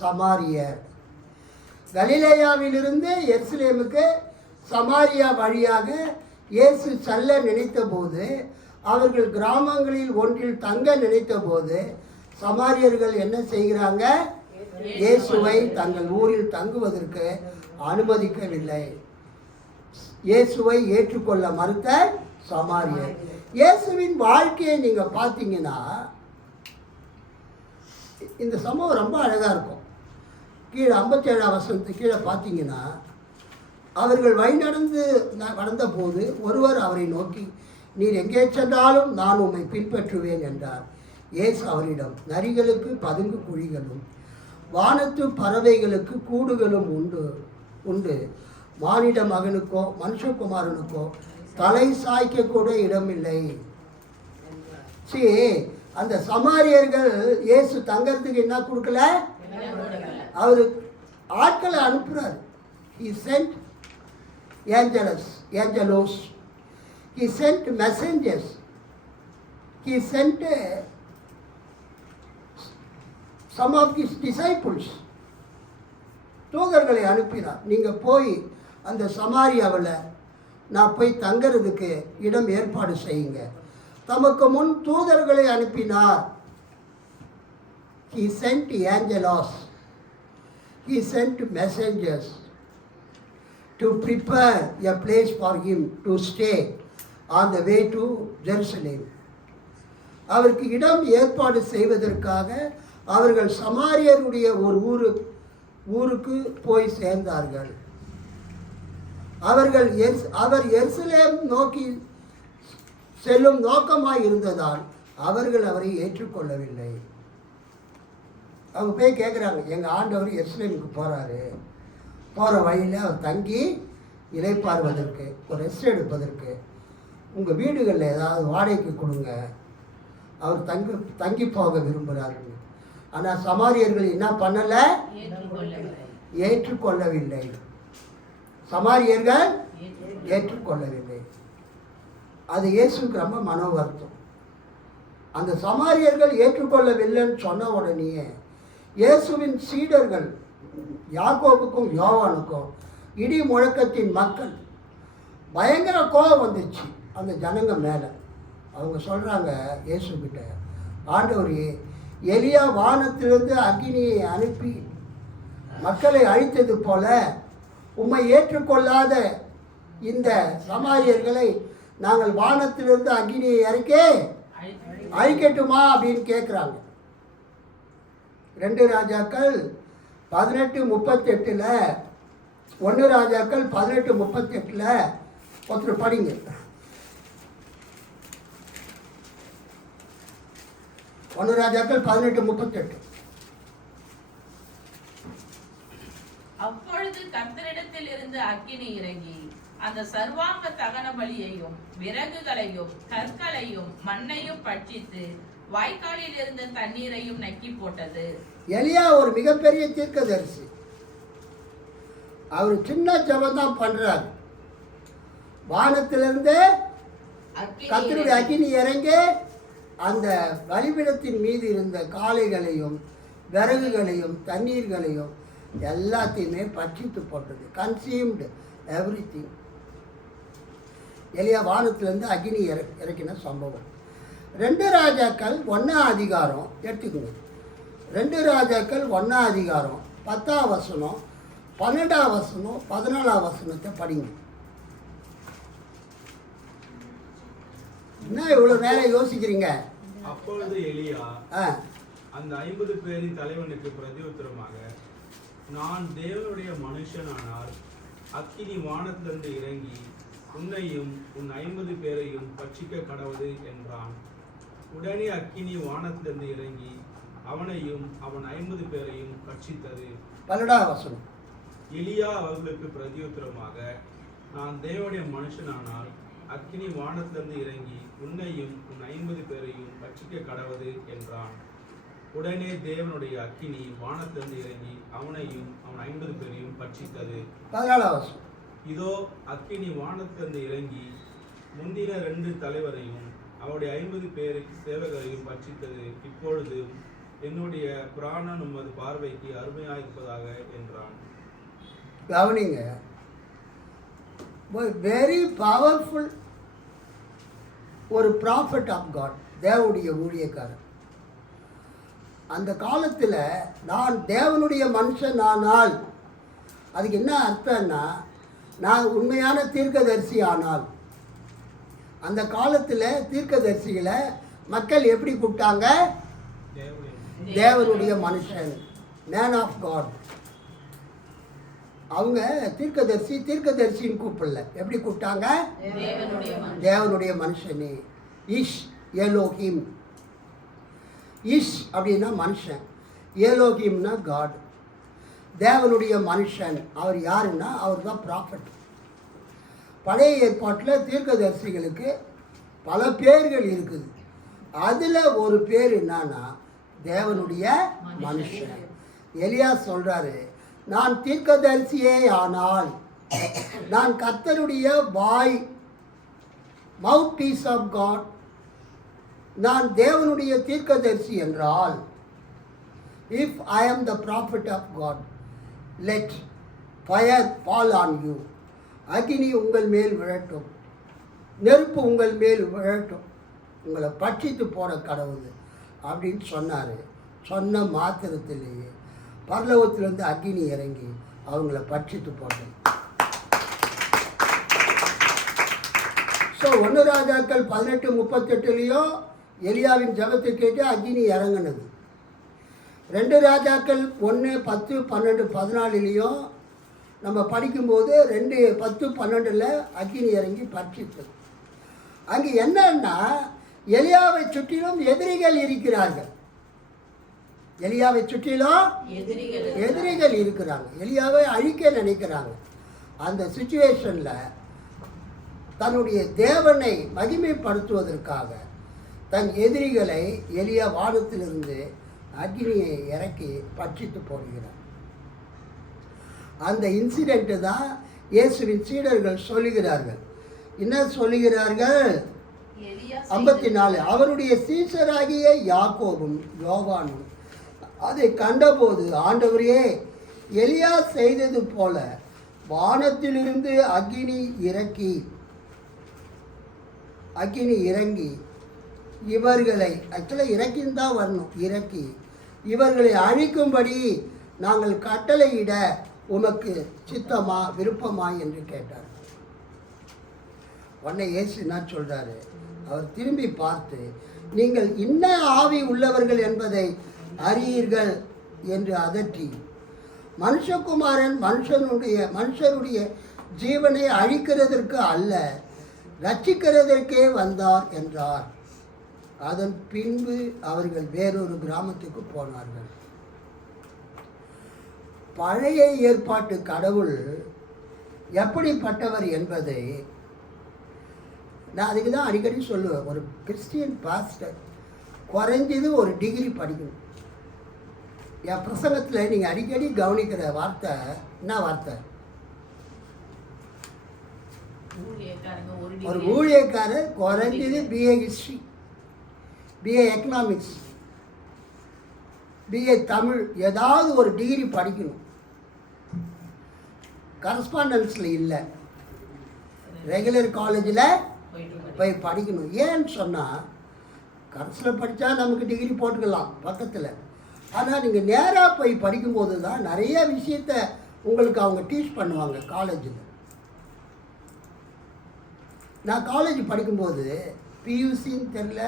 சமாரியர். கலிலேயாவிலிருந்து எருசலேமுக்கு சமாரியா வழியாக இயேசு செல்ல நினைத்த போது, அவர்கள் கிராமங்களில் ஒன்றில் தங்க நினைத்த போது சமாரியர்கள் என்ன செய்கிறாங்க? இயேசுவை தங்கள் ஊரில் தங்குவதற்கு அனுமதிக்கவில்லை. இயேசுவை ஏற்றுக்கொள்ள மறுத்த சமாரியர். இயேசுவின் வாழ்க்கையை நீங்கள் பார்த்தீங்கன்னா, இந்த சம்பவம் ரொம்ப அழகாக இருக்கும். கீழே 57ஆம் வசனத்துக்கு கீழே பார்த்தீங்கன்னா, அவர்கள் நடந்த போது ஒருவர் அவரை நோக்கி, நீர் எங்கே சென்றாலும் நான் உம்மை பின்பற்றுவேன் என்றார். இயேசு அவரிடம், நரிகளுக்கு பதுங்கு குழிகளும் வானத்து பறவைகளுக்கு கூடுகளும் உண்டு, மானிட மகனுக்கோ மனுஷகுமாரனுக்கோ தலை சாய்க்க கூட இடமில்லை. அந்த சமாரியர்கள் இயேசு தங்கறதுக்கு என்ன கொடுக்கல? அவர் ஆட்களை அனுப்புறாரு. He sent angelos. He sent messengers. He sent some of his disciples. தூதர்களை அனுப்பினார். நீங்கள் போய் அந்த சமாரியாவில் நான் போய் தங்கிறதுக்கு இடம் ஏற்பாடு செய்யுங்க. தமக்கு முன் தூதர்களை அனுப்பினார். He sent angelos. He sent messengers to prepare a place for him to stay on the way to Jerusalem. அவருக்கு இடம் ஏற்பாடு செய்வதற்காக அவர்கள் சமாரியருடைய ஒரு ஊருக்கு போய் சேர்ந்தார்கள். அவர் எருசலேம் நோக்கி செல்லும் நோக்கமாய் இருந்ததால் அவர்கள் அவரை ஏற்றுக்கொள்ளவில்லை. அவங்க போய் கேட்குறாங்க, எங்கள் ஆண்டவர் எருசலேமுக்கு போகிறாரு, போகிற வழியில் அவர் தங்கி இளைப்பாறுவதற்கு, ஒரு ரெஸ்ட் எடுப்பதற்கு உங்கள் வீடுகளில் ஏதாவது வாடகைக்கு கொடுங்க, அவர் தங்கி போக விரும்புகிறார்கள். ஆனால் சமாரியர்கள் என்ன பண்ணலை? ஏற்றுக்கொள்ளவில்லை. சமாரியர்கள் ஏற்றுக்கொள்ளவில்லை. அது இயேசுக்கு ரொம்ப மன வருத்தம். அந்த சமாரியர்கள் ஏற்றுக்கொள்ளவில்லைன்னு சொன்ன உடனேயே இயேசுவின் சீடர்கள் யாக்கோபுக்கும் யோவானுக்கும் இடி முழக்கத்தின் மக்கள் பயங்கர கோபம் வந்துச்சு அந்த ஜனங்க மேலே. அவங்க சொல்கிறாங்க இயேசுக்கிட்ட, ஆண்டவரே, எலியா வானத்திலிருந்து அக்கினியை அனுப்பி மக்களை அழித்தது போல உம்மை ஏற்றுக்கொள்ளாத இந்த சமாரியர்களை நாங்கள் வானத்திலிருந்து அக்கினியை இறக்கி அழிக்கட்டுமா அப்படின்னு கேட்குறாங்க. 2 ராஜாக்கள் 18:38 1 ராஜாக்கள் 18:38 ஒருத்தர் படிங்க. 1 ராஜாக்கள் 18:38. அப்பொழுது கர்த்தரிடத்தில் இருந்து அக்கினி இறங்கி அந்த சர்வாங்க தகன பலியையும் விறகுகளையும் கற்களையும் மண்ணையும் பட்சித்து வாய்க்காலில் இருந்த தண்ணீரையும் நக்கி போட்டது. எலியா ஒரு மிகப்பெரிய தீர்க்கதரிசி. அவர் சின்ன ஜெபம் தான் பண்றார். வானத்திலிருந்து கர்த்தருடைய அக்கினி இறங்கி அந்த பலிபீடத்தின் மீது இருந்த காளைகளையும் விறகுகளையும் தண்ணீர்களையும் எல்லாத்தையுமே பட்சித்து போட்டது. Consumed everything. எலியா வானத்திலிருந்து அக்னி இறக்கின சம்பவம். 2 ராஜாக்கள் 1 அதிகாரம் எடுத்துக்கணும். 2 ராஜாக்கள் 1 அதிகாரம் 10 வசனம் 12 வசனம் 14 வசனத்தை படிங்க. என்ன இவ்வளவு நேரம் யோசிக்கிறீங்க? அப்பொழுது எலியா அந்த 50 பேரின் தலைவனுக்கு பிரதியுத்தரமாக, நான் தேவனுடைய மனுஷனானால் அக்கினி வானத்திலிருந்து இறங்கி உன்னையும் உன் 50 பேரையும் பட்சிக்க கடவுது என்றான். உடனே அக்கினி வானத்திலிருந்து இறங்கி அவனையும் அவன் 50 பேரையும் பட்சித்தது. 12 வசனம். எலியா அவர்களுக்கு பிரதியுத்தரமாக, நான் தேவனுடைய மனுஷனானால் அக்கினி வானத்திலிருந்து இறங்கி உன்னையும் உன் 50 பேரையும் பட்சிக்க கடவுது என்றான். உடனே தேவனுடைய அக்கினி வானத்திலிருந்து இறங்கி அவனையும் அவன் 50 பேரையும் பட்சித்தது. 14 வசனம். இதோ அக்கினி வானத்திலிருந்து இறங்கி முந்தின 2 தலைவரையும் அவருடைய 50 பேரை சேவகரையும் பட்சித்தது. இப்பொழுது என்னுடைய பிராணன் உமது பார்வைக்கு அருமையாயிருப்பதாக என்றான். கவனிங்க, வெரி பவர்ஃபுல் ஒரு ப்ராஃபட் ஆஃப் காட், தேவனுடைய ஊழியக்காரர். அந்த காலத்தில் நான் தேவனுடைய மனுஷன் ஆனால் அதுக்கு என்ன அர்த்தம்னா, நான் உண்மையான தீர்க்கதரிசி ஆனால். அந்த காலத்தில் தீர்க்கதரிசிகளை மக்கள் எப்படி கூப்பிட்டாங்க? தேவனுடைய மனுஷன், மேன் ஆஃப் காட். அவங்க தீர்க்கதரிசின்னு கூப்பிடல, எப்படி கூப்பிட்டாங்க? தேவனுடைய மனுஷனே. இஷ் எலோஹிம். இஷ் அப்படின்னா மனுஷன், எலோஹிம்னா காட். தேவனுடைய மனுஷன் அவர் யாருன்னா அவர் தான் ப்ராஃபட். பழைய ஏற்பாட்டில் தீர்க்கதரிசிகளுக்கு பல பேர்கள் இருக்குது. அதில் ஒரு பேர் என்னன்னா தேவனுடைய மனுஷன். எலியா சொல்கிறாரு, நான் தீர்க்கதரிசியே ஆனால் நான் கர்த்தருடைய வாய், மவுத் பீஸ் ஆஃப் காட், நான் தேவனுடைய தீர்க்கதரிசி என்றால், if I am the prophet of God, let fire fall on you. அக்னி உங்கள் மேல் விழட்டும், நெருப்பு உங்கள் மேல் விழட்டும், உங்களை பட்சித்து போட கடவுள் அப்படின்னு சொன்னார். சொன்ன மாத்திரத்திலேயே பரலோகத்திலிருந்து அக்னி இறங்கி அவங்கள பட்சித்து போட்டது. ஸோ 1 ராஜாக்கள் 18:38 எலியாவின் ஜெபத்தை கேட்டு அக்னி இறங்கினது. 2 ராஜாக்கள் 1:10, 12, 14 நம்ம படிக்கும்போது 2:10, 12 அக்னி இறங்கி பட்சித்தது. அங்கே என்னன்னா, எலியாவை சுற்றிலும் எதிரிகள் இருக்கிறார்கள். எலியாவை சுற்றிலும் எதிரிகள் இருக்கிறாங்க. எலியாவை அழிக்க நினைக்கிறாங்க. அந்த சுச்சுவேஷனில் தன்னுடைய தேவனை மகிமைப்படுத்துவதற்காக தன் எதிரிகளை எலியா வானத்திலிருந்து அக்னியை இறக்கி பட்சித்து போடுகிறார். அந்த இன்சிடென்ட்டு தான் இயேசுவின் சீடர்கள் சொல்லுகிறார்கள். என்ன சொல்லுகிறார்கள்? 54 அவருடைய சீசராகிய யாக்கோபும் யோவானும் அதை கண்டபோது, ஆண்டவரே, எலியா செய்தது போல வானத்திலிருந்து அக்னி இறங்கி இவர்களை, ஆக்சுவலாக இறக்கின்னு தான் வரணும், இறக்கி இவர்களை அழிக்கும்படி நாங்கள் கட்டளையிட உமக்கு சித்தமா விருப்பமா என்று கேட்டார். உடனே இயேசு என்ன சொல்றாரு? அவர் திரும்பி பார்த்து, நீங்கள் இன்ன ஆவி உள்ளவர்கள் என்பதை அறியீர்கள் என்று அதட்டி, மனுஷகுமாரன் மனுஷருடைய ஜீவனை அழிக்கிறதற்கு அல்ல, ரட்சிக்கிறதற்கே வந்தார் என்றார். அதன் பின்பு அவர்கள் வேறொரு கிராமத்துக்கு போனார்கள். பழைய ஏற்பாட்டு கடவுள் எப்படிப்பட்டவர் என்பதை நான் அதுக்கு தான் அடிக்கடி சொல்லுவேன். ஒரு கிறிஸ்டியன் பாஸ்டர் குறைஞ்சது ஒரு டிகிரி படிக்கணும். என் பிரசங்கத்தில் நீங்கள் அடிக்கடி கவனிக்கிற வார்த்தை என்ன வார்த்தை? ஒரு ஊழியக்காரர் குறைஞ்சது BA history, BA economics, BA Tamil, ஏதாவது ஒரு டிகிரி படிக்கணும். கரஸ்பாண்டன்ஸில் இல்லை, ரெகுலர் காலேஜில் போய் படிக்கணும். ஏன்னு சொன்னால், கரஸில் படித்தா நமக்கு டிகிரி போட்டுக்கலாம் பக்கத்தில். ஆனால் நீங்கள் நேராக போய் படிக்கும்போது தான் நிறைய விஷயத்த உங்களுக்கு அவங்க டீச் பண்ணுவாங்க காலேஜில். நான் காலேஜ் படிக்கும்போது பியூசின்னு தெரியல,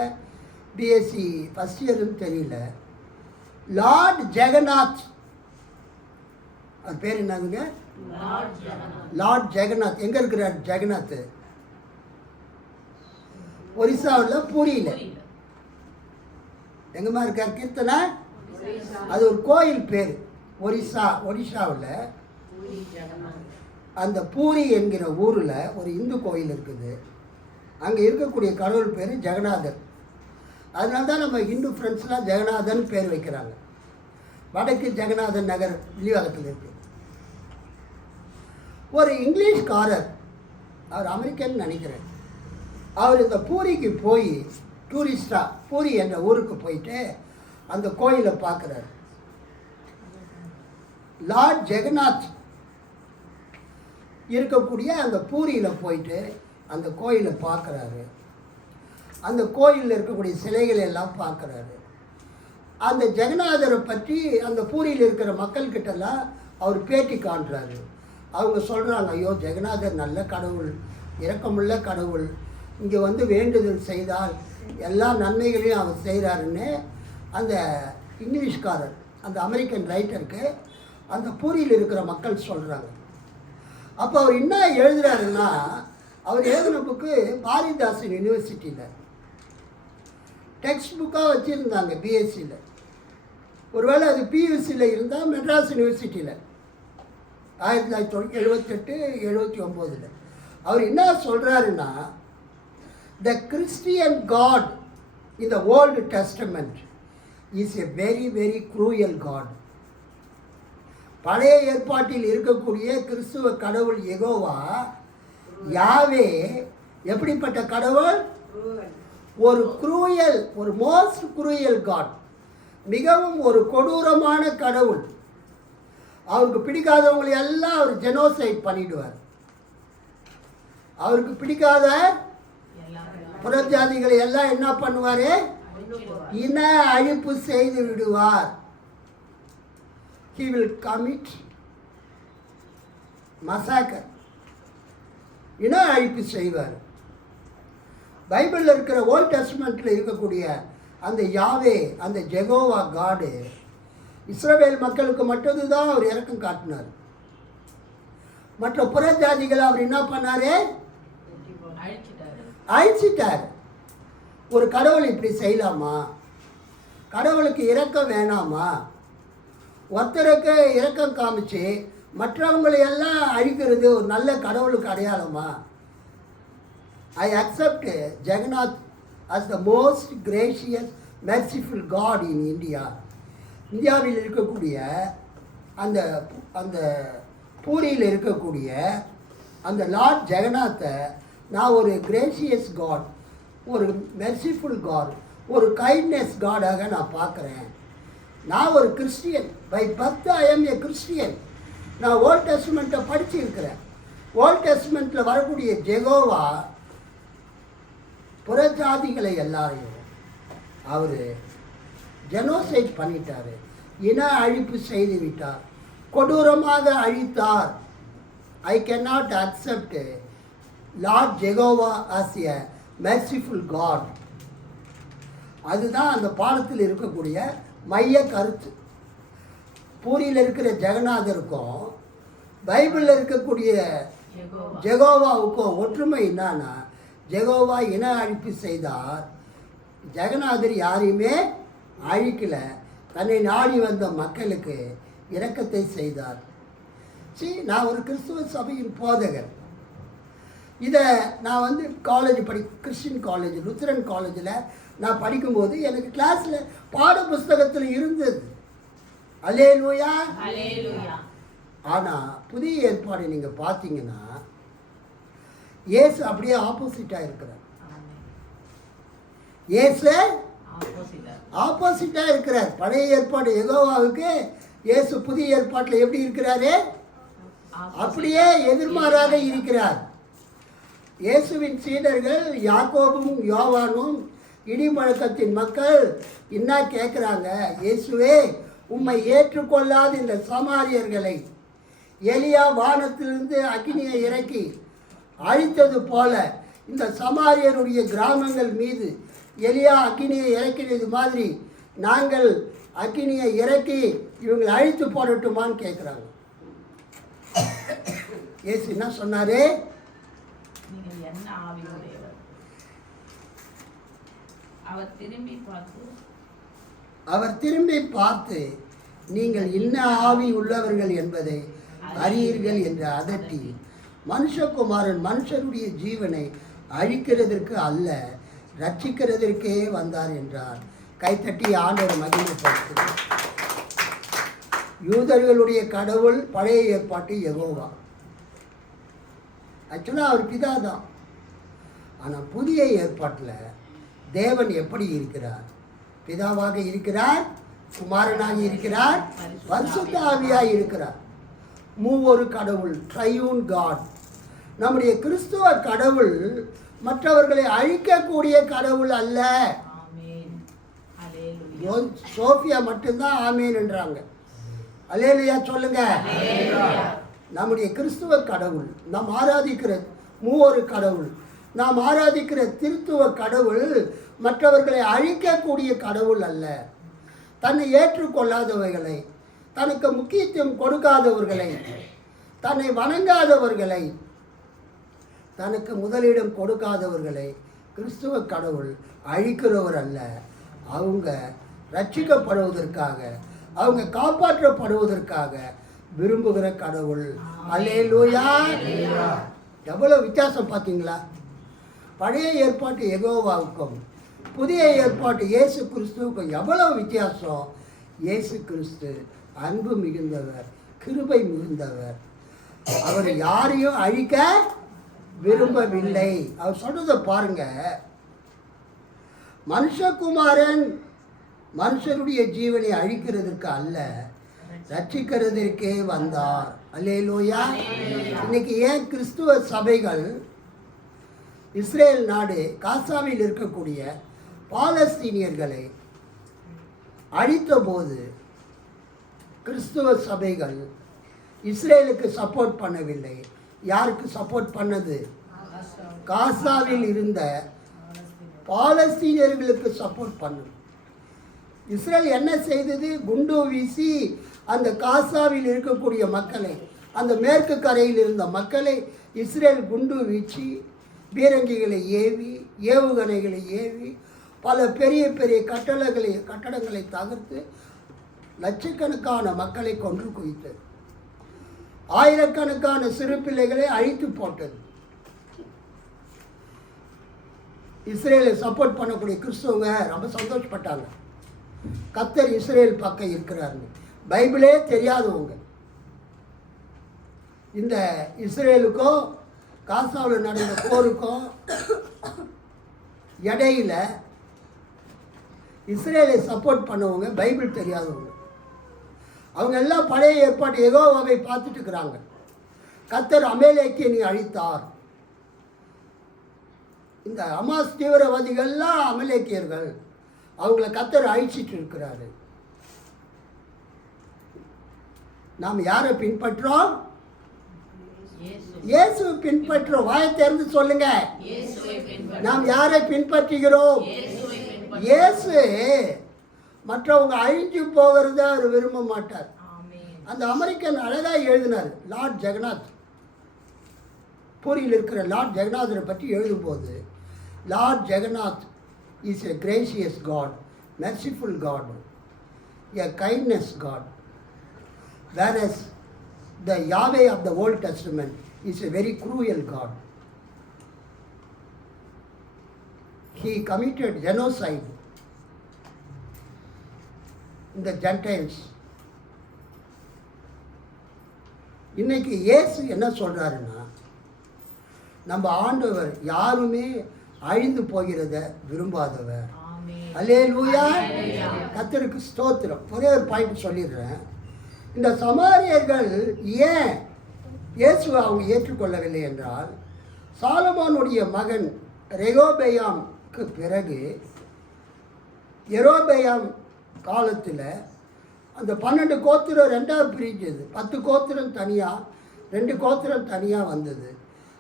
பிஎஸ்சி ஃபஸ்ட் இயர்னு தெரியல, லார்ட் ஜெகநாத், அது பேர் என்னதுங்க? லார்ட் ஜெகநாத். எங்கே இருக்கிறார் ஜெகநாத்? ஒரிசாவில் பூரியில். எங்கேமா இருக்கார்? கீர்த்தனா, அது ஒரு கோயில் பேர். ஒரிசாவில் அந்த பூரி என்கிற ஊரில் ஒரு இந்து கோயில் இருக்குது. அங்கே இருக்கக்கூடிய கடவுள் பேர் ஜெகநாதர். அதனால தான் நம்ம இந்து ஃப்ரெண்ட்ஸ்லாம் ஜெகநாதன் பேர் வைக்கிறாங்க. வடக்கு ஜெகநாதன் நகர் வில்லிவாக்கத்தில் இருக்குது. ஒரு இங்கிலீஷ்காரர், அவர் அமெரிக்கன் நினைக்கிறேன், அவர் இந்த பூரிக்கு போய் டூரிஸ்டாக பூரி என்ற ஊருக்கு போயிட்டு அந்த கோயிலை பார்க்குறாரு. லார்ட் ஜெகநாத் இருக்கக்கூடிய அந்த பூரியில் போயிட்டு அந்த கோயிலை பார்க்குறாரு. அந்த கோயிலில் இருக்கக்கூடிய சிலைகளை எல்லாம் பார்க்குறாரு. அந்த ஜெகநாதரை பற்றி அந்த பூரியில் இருக்கிற மக்கள்கிட்டலாம் அவர் பேட்டி காண்றாரு. அவங்க சொல்கிறாங்க, ஐயோ, ஜெகநாதர் நல்ல கடவுள், இரக்கமுள்ள கடவுள், இங்கே வந்து வேண்டுதல் செய்தால் எல்லா நன்மைகளையும் அவர் செய்கிறாருன்னு அந்த இங்கிலீஷ்காரர், அந்த அமெரிக்கன் ரைட்டருக்கு அந்த பூரியில் இருக்கிற மக்கள் சொல்கிறாங்க. அப்போ அவர் என்ன எழுதுகிறாருன்னா, அவர் எழுதின புக்கு பாரதிதாசன் யூனிவர்சிட்டியில் டெக்ஸ்ட் புக்காக வச்சுருந்தாங்க பிஎஸ்சியில். ஒருவேளை அது பியூசியில் இருந்தால் மெட்ராஸ் யூனிவர்சிட்டியில் 1978, 79. அவர் என்ன சொல்கிறாருன்னா, the Christian God in the Old Testament is a very, very cruel God. பழைய ஏற்பாட்டில் இருக்கக்கூடிய கிறிஸ்துவ கடவுள் யெகோவா யாவே எப்படிப்பட்ட கடவுள்? ஒரு குரூயல், ஒரு மோஸ்ட் குரூயல் காட், மிகவும் ஒரு கொடூரமான கடவுள். அவருக்கு பிடிக்காதவங்களை எல்லாம் அவர் ஜெனோசைட் பண்ணிடுவார். அவருக்கு பிடிக்காத புறஜாதிகளை எல்லாம் என்ன பண்ணுவார்? இன அழிப்பு செய்து விடுவார். He will commit massacre. இன அழிப்பு செய்வார். பைபிளில் இருக்கிற ஓல்ட் டெஸ்டமெண்ட்டில் இருக்கக்கூடிய அந்த யாவே, அந்த ஜெகோவா காடு இஸ்ரவேல் மக்களுக்கு மட்டும்தான் அவர் இரக்கம் காட்டினார். மற்ற புறஜாதிகளை அவர் என்ன பண்ணாரு? அழிச்சிட்டார். ஒரு கடவுள் இப்படி செய்யலாமா? கடவுளுக்கு இரக்கம் வேணாமா? ஒருத்தருக்கு இரக்கம் காமிச்சு மற்றவங்களை எல்லாம் அழிக்கிறது ஒரு நல்ல கடவுளுக்கு அடையாளமா? I accept Jagannath as the most gracious, merciful God in India. இந்தியாவில் இருக்கக்கூடிய அந்த அந்த பூரியில் இருக்கக்கூடிய அந்த லார்ட் ஜெகநாத்தை நான் ஒரு கிரேசியஸ் காட், ஒரு மெர்சிஃபுல் காட், ஒரு கைண்ட்னஸ் காடாக நான் பார்க்குறேன். நான் ஒரு Christian, by birth I am a Christian. நான் ஓல்ட் டெஸ்டமெண்ட்டை படிச்சிருக்கிறேன். ஓல்ட் டெஸ்டமெண்ட்டில் வரக்கூடிய ஜெகோவா புறஜாதிகளை எல்லாரையும் அவர் ஜெனோசைட் பண்ணிட்டார், இன அழிப்பு செய்து விட்டார், கொடூரமாக அழித்தார். I cannot accept Lord Jehovah as a merciful God. அதுதான் அந்த பாடத்தில் இருக்கக்கூடிய மைய கருத்து. பூரியில் இருக்கிற ஜெகநாதருக்கும் பைபிளில் இருக்கக்கூடிய ஜெகோவாவுக்கும் ஒற்றுமை என்னன்னா, ஜெகோவா இன அழிப்பு செய்தார், ஜெகநாதர் யாரையுமே அழிக்கல, தன்னை நாடி வந்த மக்களுக்கு இரக்கத்தை செய்தார். நான் ஒரு கிறிஸ்துவ சபையின் போதகர். இதை நான் காலேஜ் கிறிஸ்டின் காலேஜ், லுத்தரன் காலேஜில் நான் படிக்கும்போது எனக்கு கிளாஸில் பாட புஸ்தகத்தில் இருந்தது. அல்லேலூயா. ஆனால் புதிய ஏற்பாடு நீங்கள் பார்த்தீங்கன்னா இயேசு அப்படியே ஆப்போசிட்டாக இருக்கிறார். இயேசு ஆப்போசிட்டாக இருக்கிறார். பழைய ஏற்பாடு யெகோவாவுக்கு இயேசு புதிய ஏற்பாட்டில் எப்படி இருக்கிறாரு? அப்படியே எதிர்மாறாக இருக்கிறார். இயேசுவின் சீடர்கள் யாக்கோபும் யோவானும் இடிமுழக்கத்தின் மக்கள் என்ன கேட்குறாங்க? இயேசுவே, உம்மை ஏற்றுக்கொள்ளாத இந்த சமாரியர்களை எலியா வானத்திலிருந்து அக்கினியை இறக்கி அழித்தது போல இந்த சமாரியருடைய கிராமங்கள் மீது எலியா அக்கினியை இறக்கினது மாதிரி நாங்கள் அக்கினியை இறக்கி இவங்களை அழித்து போடட்டுமான்னு கேட்குறாங்க. இயேசு என்ன சொன்னாரு? அவர் திரும்பி பார்த்து நீங்கள் இன்ன ஆவி உள்ளவர்கள் என்பதை அறியீர்கள் என்று அதட்டி, மனுஷகுமாரன் மனுஷருடைய ஜீவனை அழிக்கிறதற்கு அல்ல, ரட்சிக்கிறதற்கே வந்தார் என்றார். கைத்தட்டி ஆண்டவர் மகிமைப்படுத்துகிறார். யூதர்களுடைய கடவுள் பழைய ஏற்பாட்டு யெகோவா. ஆக்சுவலாக அவர் பிதா தான். ஆனால் புதிய ஏற்பாட்டில் தேவன் எப்படி இருக்கிறார்? பிதாவாக இருக்கிறார், குமாரனாக இருக்கிறார், பரிசுத்த ஆவியாக இருக்கிறார். மூவொரு கடவுள், ட்ரையூன் காட். நம்முடைய கிறிஸ்துவ கடவுள் மற்றவர்களை அழிக்கக்கூடிய கடவுள் அல்ல. சோஃபியா மட்டும்தான் ஆமேன் என்றாங்க. அல்லேலூயா சொல்லுங்க. நம்முடைய கிறிஸ்துவ கடவுள், நாம் ஆராதிக்கிற மூவொரு கடவுள், நாம் ஆராதிக்கிற திருத்துவ கடவுள் மற்றவர்களை அழிக்கக்கூடிய கடவுள் அல்ல. தன்னை ஏற்றுக்கொள்ளாதவர்களை, தனக்கு முக்கியத்துவம் கொடுக்காதவர்களை, தன்னை வணங்காதவர்களை, தனக்கு முதலிடம் கொடுக்காதவர்களை கிறிஸ்துவ கடவுள் அழிக்கிறவர் அல்ல. அவங்க ரட்சிக்கப்படுவதற்காக, அவங்க காப்பாற்றப்படுவதற்காக விரும்புகிற கடவுள். அல்லேலூயா. எவ்வளோ வித்தியாசம் பார்த்தீங்களா? பழைய ஏற்பாட்டு யெகோவாவுக்கும் புதிய ஏற்பாட்டு இயேசு கிறிஸ்துவுக்கும் எவ்வளோ வித்தியாசம். இயேசு கிறிஸ்து அன்பு மிகுந்தவர், கிருபை மிகுந்தவர். அவர் யாரையும் அழிக்க விரும்பவில்லை. அவர் சொல்றதை பாருங்க, மனுஷகுமாரன் மனுஷருடைய ஜீவனை அழிக்கிறதுக்கு அல்ல, ரட்சிக்கிறதற்கே வந்தார். அல்லேலூயா. இன்னைக்கு ஏன் கிறிஸ்துவ சபைகள் இஸ்ரேல் நாடு காசாவில் இருக்கக்கூடிய பாலஸ்தீனியர்களை அழித்த போது கிறிஸ்துவ சபைகள் இஸ்ரேலுக்கு சப்போர்ட் பண்ணவில்லை? யாருக்கு சப்போர்ட் பண்ணது? காசாவில் இருந்த பாலஸ்தீனியர்களுக்கு சப்போர்ட் பண்ணது. இஸ்ரேல் என்ன செய்தது? குண்டு வீசி அந்த காசாவில் இருக்கக்கூடிய மக்களை, அந்த மேற்கு கரையில் இருந்த மக்களை இஸ்ரேல் குண்டு வீச்சு, பீரங்கிகளை ஏவி, ஏவுகணைகளை ஏவி, பல பெரிய பெரிய கட்டடங்களை தகர்த்து லட்சக்கணக்கான மக்களை கொன்று குவித்தது. ஆயிரக்கணக்கான சிறு பிள்ளைகளை அழித்து போட்டது. இஸ்ரேலை சப்போர்ட் பண்ணக்கூடிய கிறிஸ்தவங்க ரொம்ப சந்தோஷப்பட்டாங்க. கர்த்தர் இஸ்ரேல் பக்கம் இருக்கிறாருன்னு. பைபிளே தெரியாதவங்க இந்த இஸ்ரேலுக்கும் காசாவில் நடந்த போருக்கும் இடையில இஸ்ரேலை சப்போர்ட் பண்ணவங்க பைபிள் தெரியாதவங்க. அவங்க எல்லாம் பழைய ஏற்பாடு யெகோவாவை பார்த்துட்டு இருக்கிறாங்க. கர்த்தர் அமலேக்கியனை அழித்தார். இந்த ஹமாஸ் தீவிரவாதிகள்லாம் அமலேக்கியர்கள், அவங்கள கர்த்தர் அழிச்சிட்டு இருக்கிறாரு. நாம் யாரை பின்பற்றோம்? இயேசுவை பின்பற்றோம். வாயை திறந்து சொல்லுங்க, நாம் யாரை பின்பற்றுகிறோம்? இயேசு. மற்றவங்க அழிஞ்சு போகிறத அவர் விரும்ப மாட்டார். அந்த அமெரிக்கன் அழகா எழுதினார். லார்ட் ஜெகநாத், பூரியில் இருக்கிற லார்ட் ஜெகநாதரை பற்றி எழுதும்போது, lord Jagannath is a gracious god, merciful god, a kindness god, whereas the Yahweh of the Old Testament is a very cruel God. He committed genocide in the Gentiles. இன்னைக்கு இயேசு என்ன சொல்றாருன்னா, நம்ம ஆண்டவர் யாருமே அழிந்து போகிறத விரும்பாதவர். அல்லேலூயா. கர்த்தருக்கு ஸ்தோத்திரம். ஒரே ஒரு பாயிண்ட் சொல்லிடுறேன். இந்த சமாரியர்கள் ஏன் இயேசுவை அவங்க ஏற்றுக்கொள்ளவில்லை என்றால், சாலமோனுடைய மகன் ரெகோபெயாமுக்கு பிறகு யெரொபெயாம் காலத்தில் அந்த 12 கோத்திரம் ரெண்டாக பிரிஞ்சது. 10 கோத்திரம் தனியாக, 2 கோத்திரம் தனியாக வந்தது.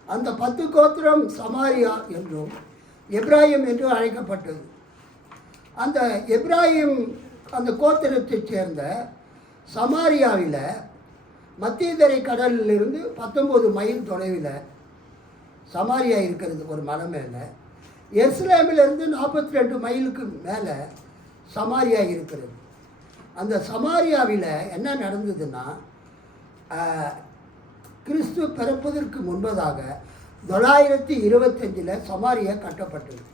அந்த 10 கோத்திரம் சமாரியா என்றும் எப்ராஹிம் என்றும் அழைக்கப்பட்டது. அந்த எப்ராஹிம் அந்த கோத்திரத்தைச் சேர்ந்த சமாரியாவில் மத்தியதரை கடலிலிருந்து 19 மைல் தொலைவில் சமாரியா இருக்கிறது, ஒரு மலை மேலே. எருசலேமிலிருந்து 42 மைலுக்கு மேலே சமாரியா இருக்கிறது. அந்த சமாரியாவில் என்ன நடந்ததுன்னா, கிறிஸ்து பிறப்பதற்கு முன்பதாக 925 சமாரியா கட்டப்பட்டது.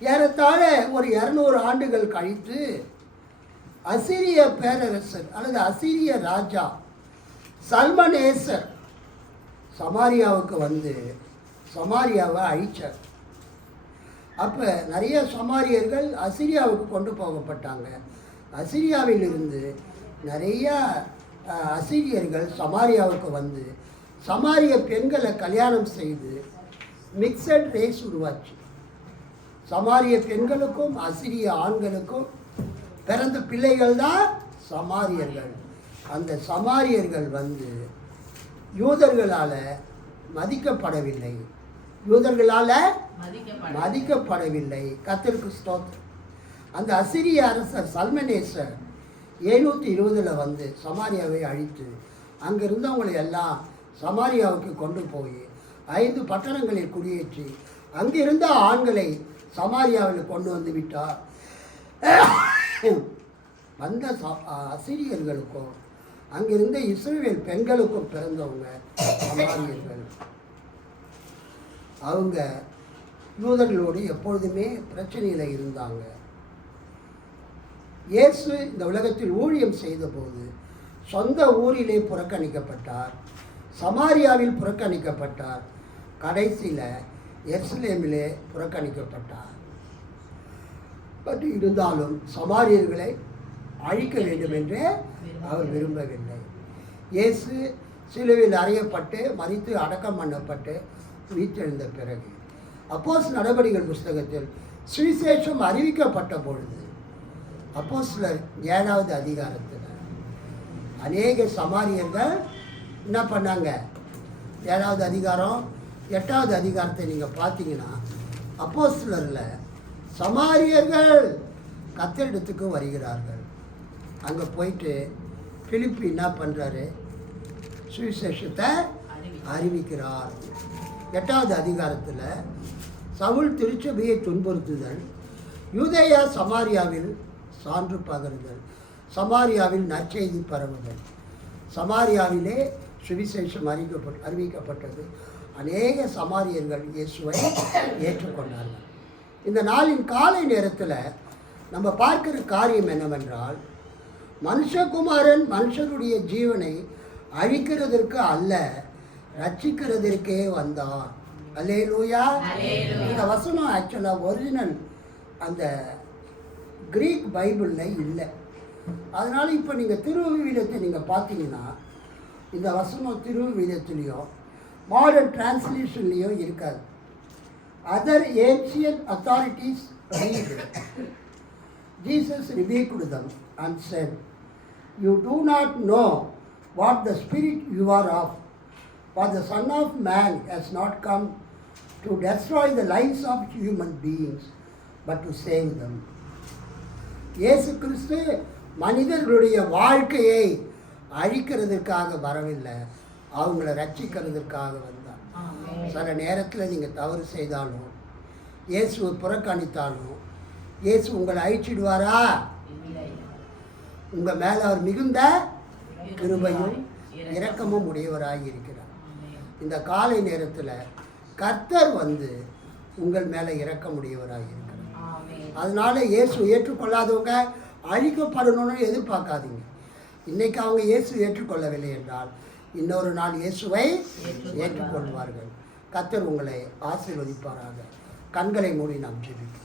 ஏறத்தாழ ஒரு 200 ஆண்டுகள் கழித்து அசிரிய பேரரசர் அல்லது அசிரிய ராஜா சல்மனேசர் சமாரியாவுக்கு வந்து சமாரியாவை அழிச்சார். அப்போ நிறைய சமாரியர்கள் அசிரியாவுக்கு கொண்டு போகப்பட்டாங்க. அசிரியாவில் இருந்து நிறைய அசிரியர்கள் சமாரியாவுக்கு வந்து சமாரிய பெண்களை கல்யாணம் செய்து மிக்சட் ரேஸ் உருவாச்சு. சமாரிய பெண்களுக்கும் அசிரிய ஆண்களுக்கும் பிறந்த பிள்ளைகள் தான் சமாரியர்கள். அந்த சமாரியர்கள் வந்து யூதர்களால் மதிக்கப்படவில்லை. கர்த்தருக்கு ஸ்தோத்திரம். அந்த அசிரிய அரசர் சல்மனேசர் 720 வந்து சமாரியாவை அழித்து அங்கிருந்து அவங்களை எல்லாம் சமாரியாவுக்கு கொண்டு போய் 5 பட்டணங்களில் குடியேற்றி அங்கிருந்த ஆண்களை சமாரியாவில் கொண்டு வந்து விட்டார். வந்த அசிரியர்களுக்கும் அங்கிருந்த இஸ்ரவேல் பெண்களுக்கும் பிறந்தவங்க சமாரியர்கள். அவங்க யூதர்களோடு எப்பொழுதுமே பிரச்சனையில் இருந்தாங்க. இயேசு இந்த உலகத்தில் ஊழியம் செய்தபோது சொந்த ஊரிலே புறக்கணிக்கப்பட்டார், சமாரியாவில் புறக்கணிக்கப்பட்டார், கடைசியில் எருசலேமிலே புறக்கணிக்கப்பட்டார். பட் இருந்தாலும் சமாரியர்களை அழிக்க வேண்டும் என்று அவர் விரும்பவில்லை. இயேசு சிலுவையில் அறையப்பட்டு மரித்து அடக்கம் பண்ணப்பட்டு உயிர்த்தெழுந்த பிறகு அப்போஸ்தலர் நடபடிகள் புஸ்தகத்தில் சுவிசேஷம் அறிவிக்கப்பட்ட பொழுது அப்போஸ்தலர் 7வது அதிகாரத்தில் அநேக சமாரியர்கள் என்ன பண்ணாங்க? 7வது அதிகாரம் 8வது அதிகாரத்தை நீங்கள் பார்த்தீங்கன்னா அப்போஸ்தலரில் சமாரியர்கள் கத்தரிடத்துக்கு வருகிறார்கள். அங்கே போயிட்டு பிலிப்பு என்ன பண்ணுறாரு? சுவிசேஷத்தை அறிவிக்கிறார். 8வது அதிகாரத்தில் சவுல் திருச்சபையை துன்புறுத்துதல், யூதேயா சமாரியாவில் சான்று பகருதல், சமாரியாவில் நற்செய்தி பரவுதல். சமாரியாவிலே சுவிசேஷம் அறிவிக்கப்பட்டது. அநேக சமாரியர்கள் இயேசுவை ஏற்றுக்கொண்டார்கள். இந்த நாளின் காலை நேரத்தில் நம்ம பார்க்கிற காரியம் என்னவென்றால், மனுஷகுமாரன் மனுஷனுடைய ஜீவனை அழிக்கிறதற்கு அல்ல, ரட்சிக்கிறதற்கே வந்தார். அல்லேலூயா. இந்த வசனம் ஆக்சுவலாக ஒரிஜினல் அந்த கிரீக் பைபிளில் இல்லை. அதனால் இப்போ நீங்கள் திருவிவிலியத்தை நீங்கள் பார்த்தீங்கன்னா இந்த வசனம் திருவிவிலியத்துலேயும் மாடர்ன் டிரான்ஸ்லேஷன்லேயும் இருக்காது. Other ancient authorities read. Jesus rebuked them and said, "You do not know what the spirit you are of, for the Son of Man has not come to destroy the lives of human beings, but to save them." இயேசு கிறிஸ்து மனிதர்களுடைய வாழ்க்கையை அழிக்கிறதுக்காக வரவில்லை, அவங்கள ரட்சிக்கிறதுக்காக வந்தார். சில நேரத்தில் நீங்கள் தவறு செய்தாலும், இயேசுவை புறக்கணித்தாலும், இயேசு உங்களை அழிச்சிடுவாரா? உங்கள் மேலே அவர் மிகுந்த கிருபையும் இரக்கமும் உடையவராக இருக்கிறார். இந்த காலை நேரத்தில் கர்த்தர் வந்து உங்கள் மேலே இரக்கமுடையவராக இருக்கிறார். அதனால இயேசு ஏற்றுக்கொள்ளாதவங்க அழிக்கப்படணும்னு எதிர்பார்க்காதீங்க. இன்னைக்கு அவங்க இயேசு ஏற்றுக்கொள்ளவில்லை என்றால் இன்னொரு நாள் இயேசுவை ஏற்றுக்கொள்வார்கள். கர்த்தர் உங்களை ஆசீர்வதிப்பாராக. கண்களை மூடி நாம் ஜெபிப்போம்.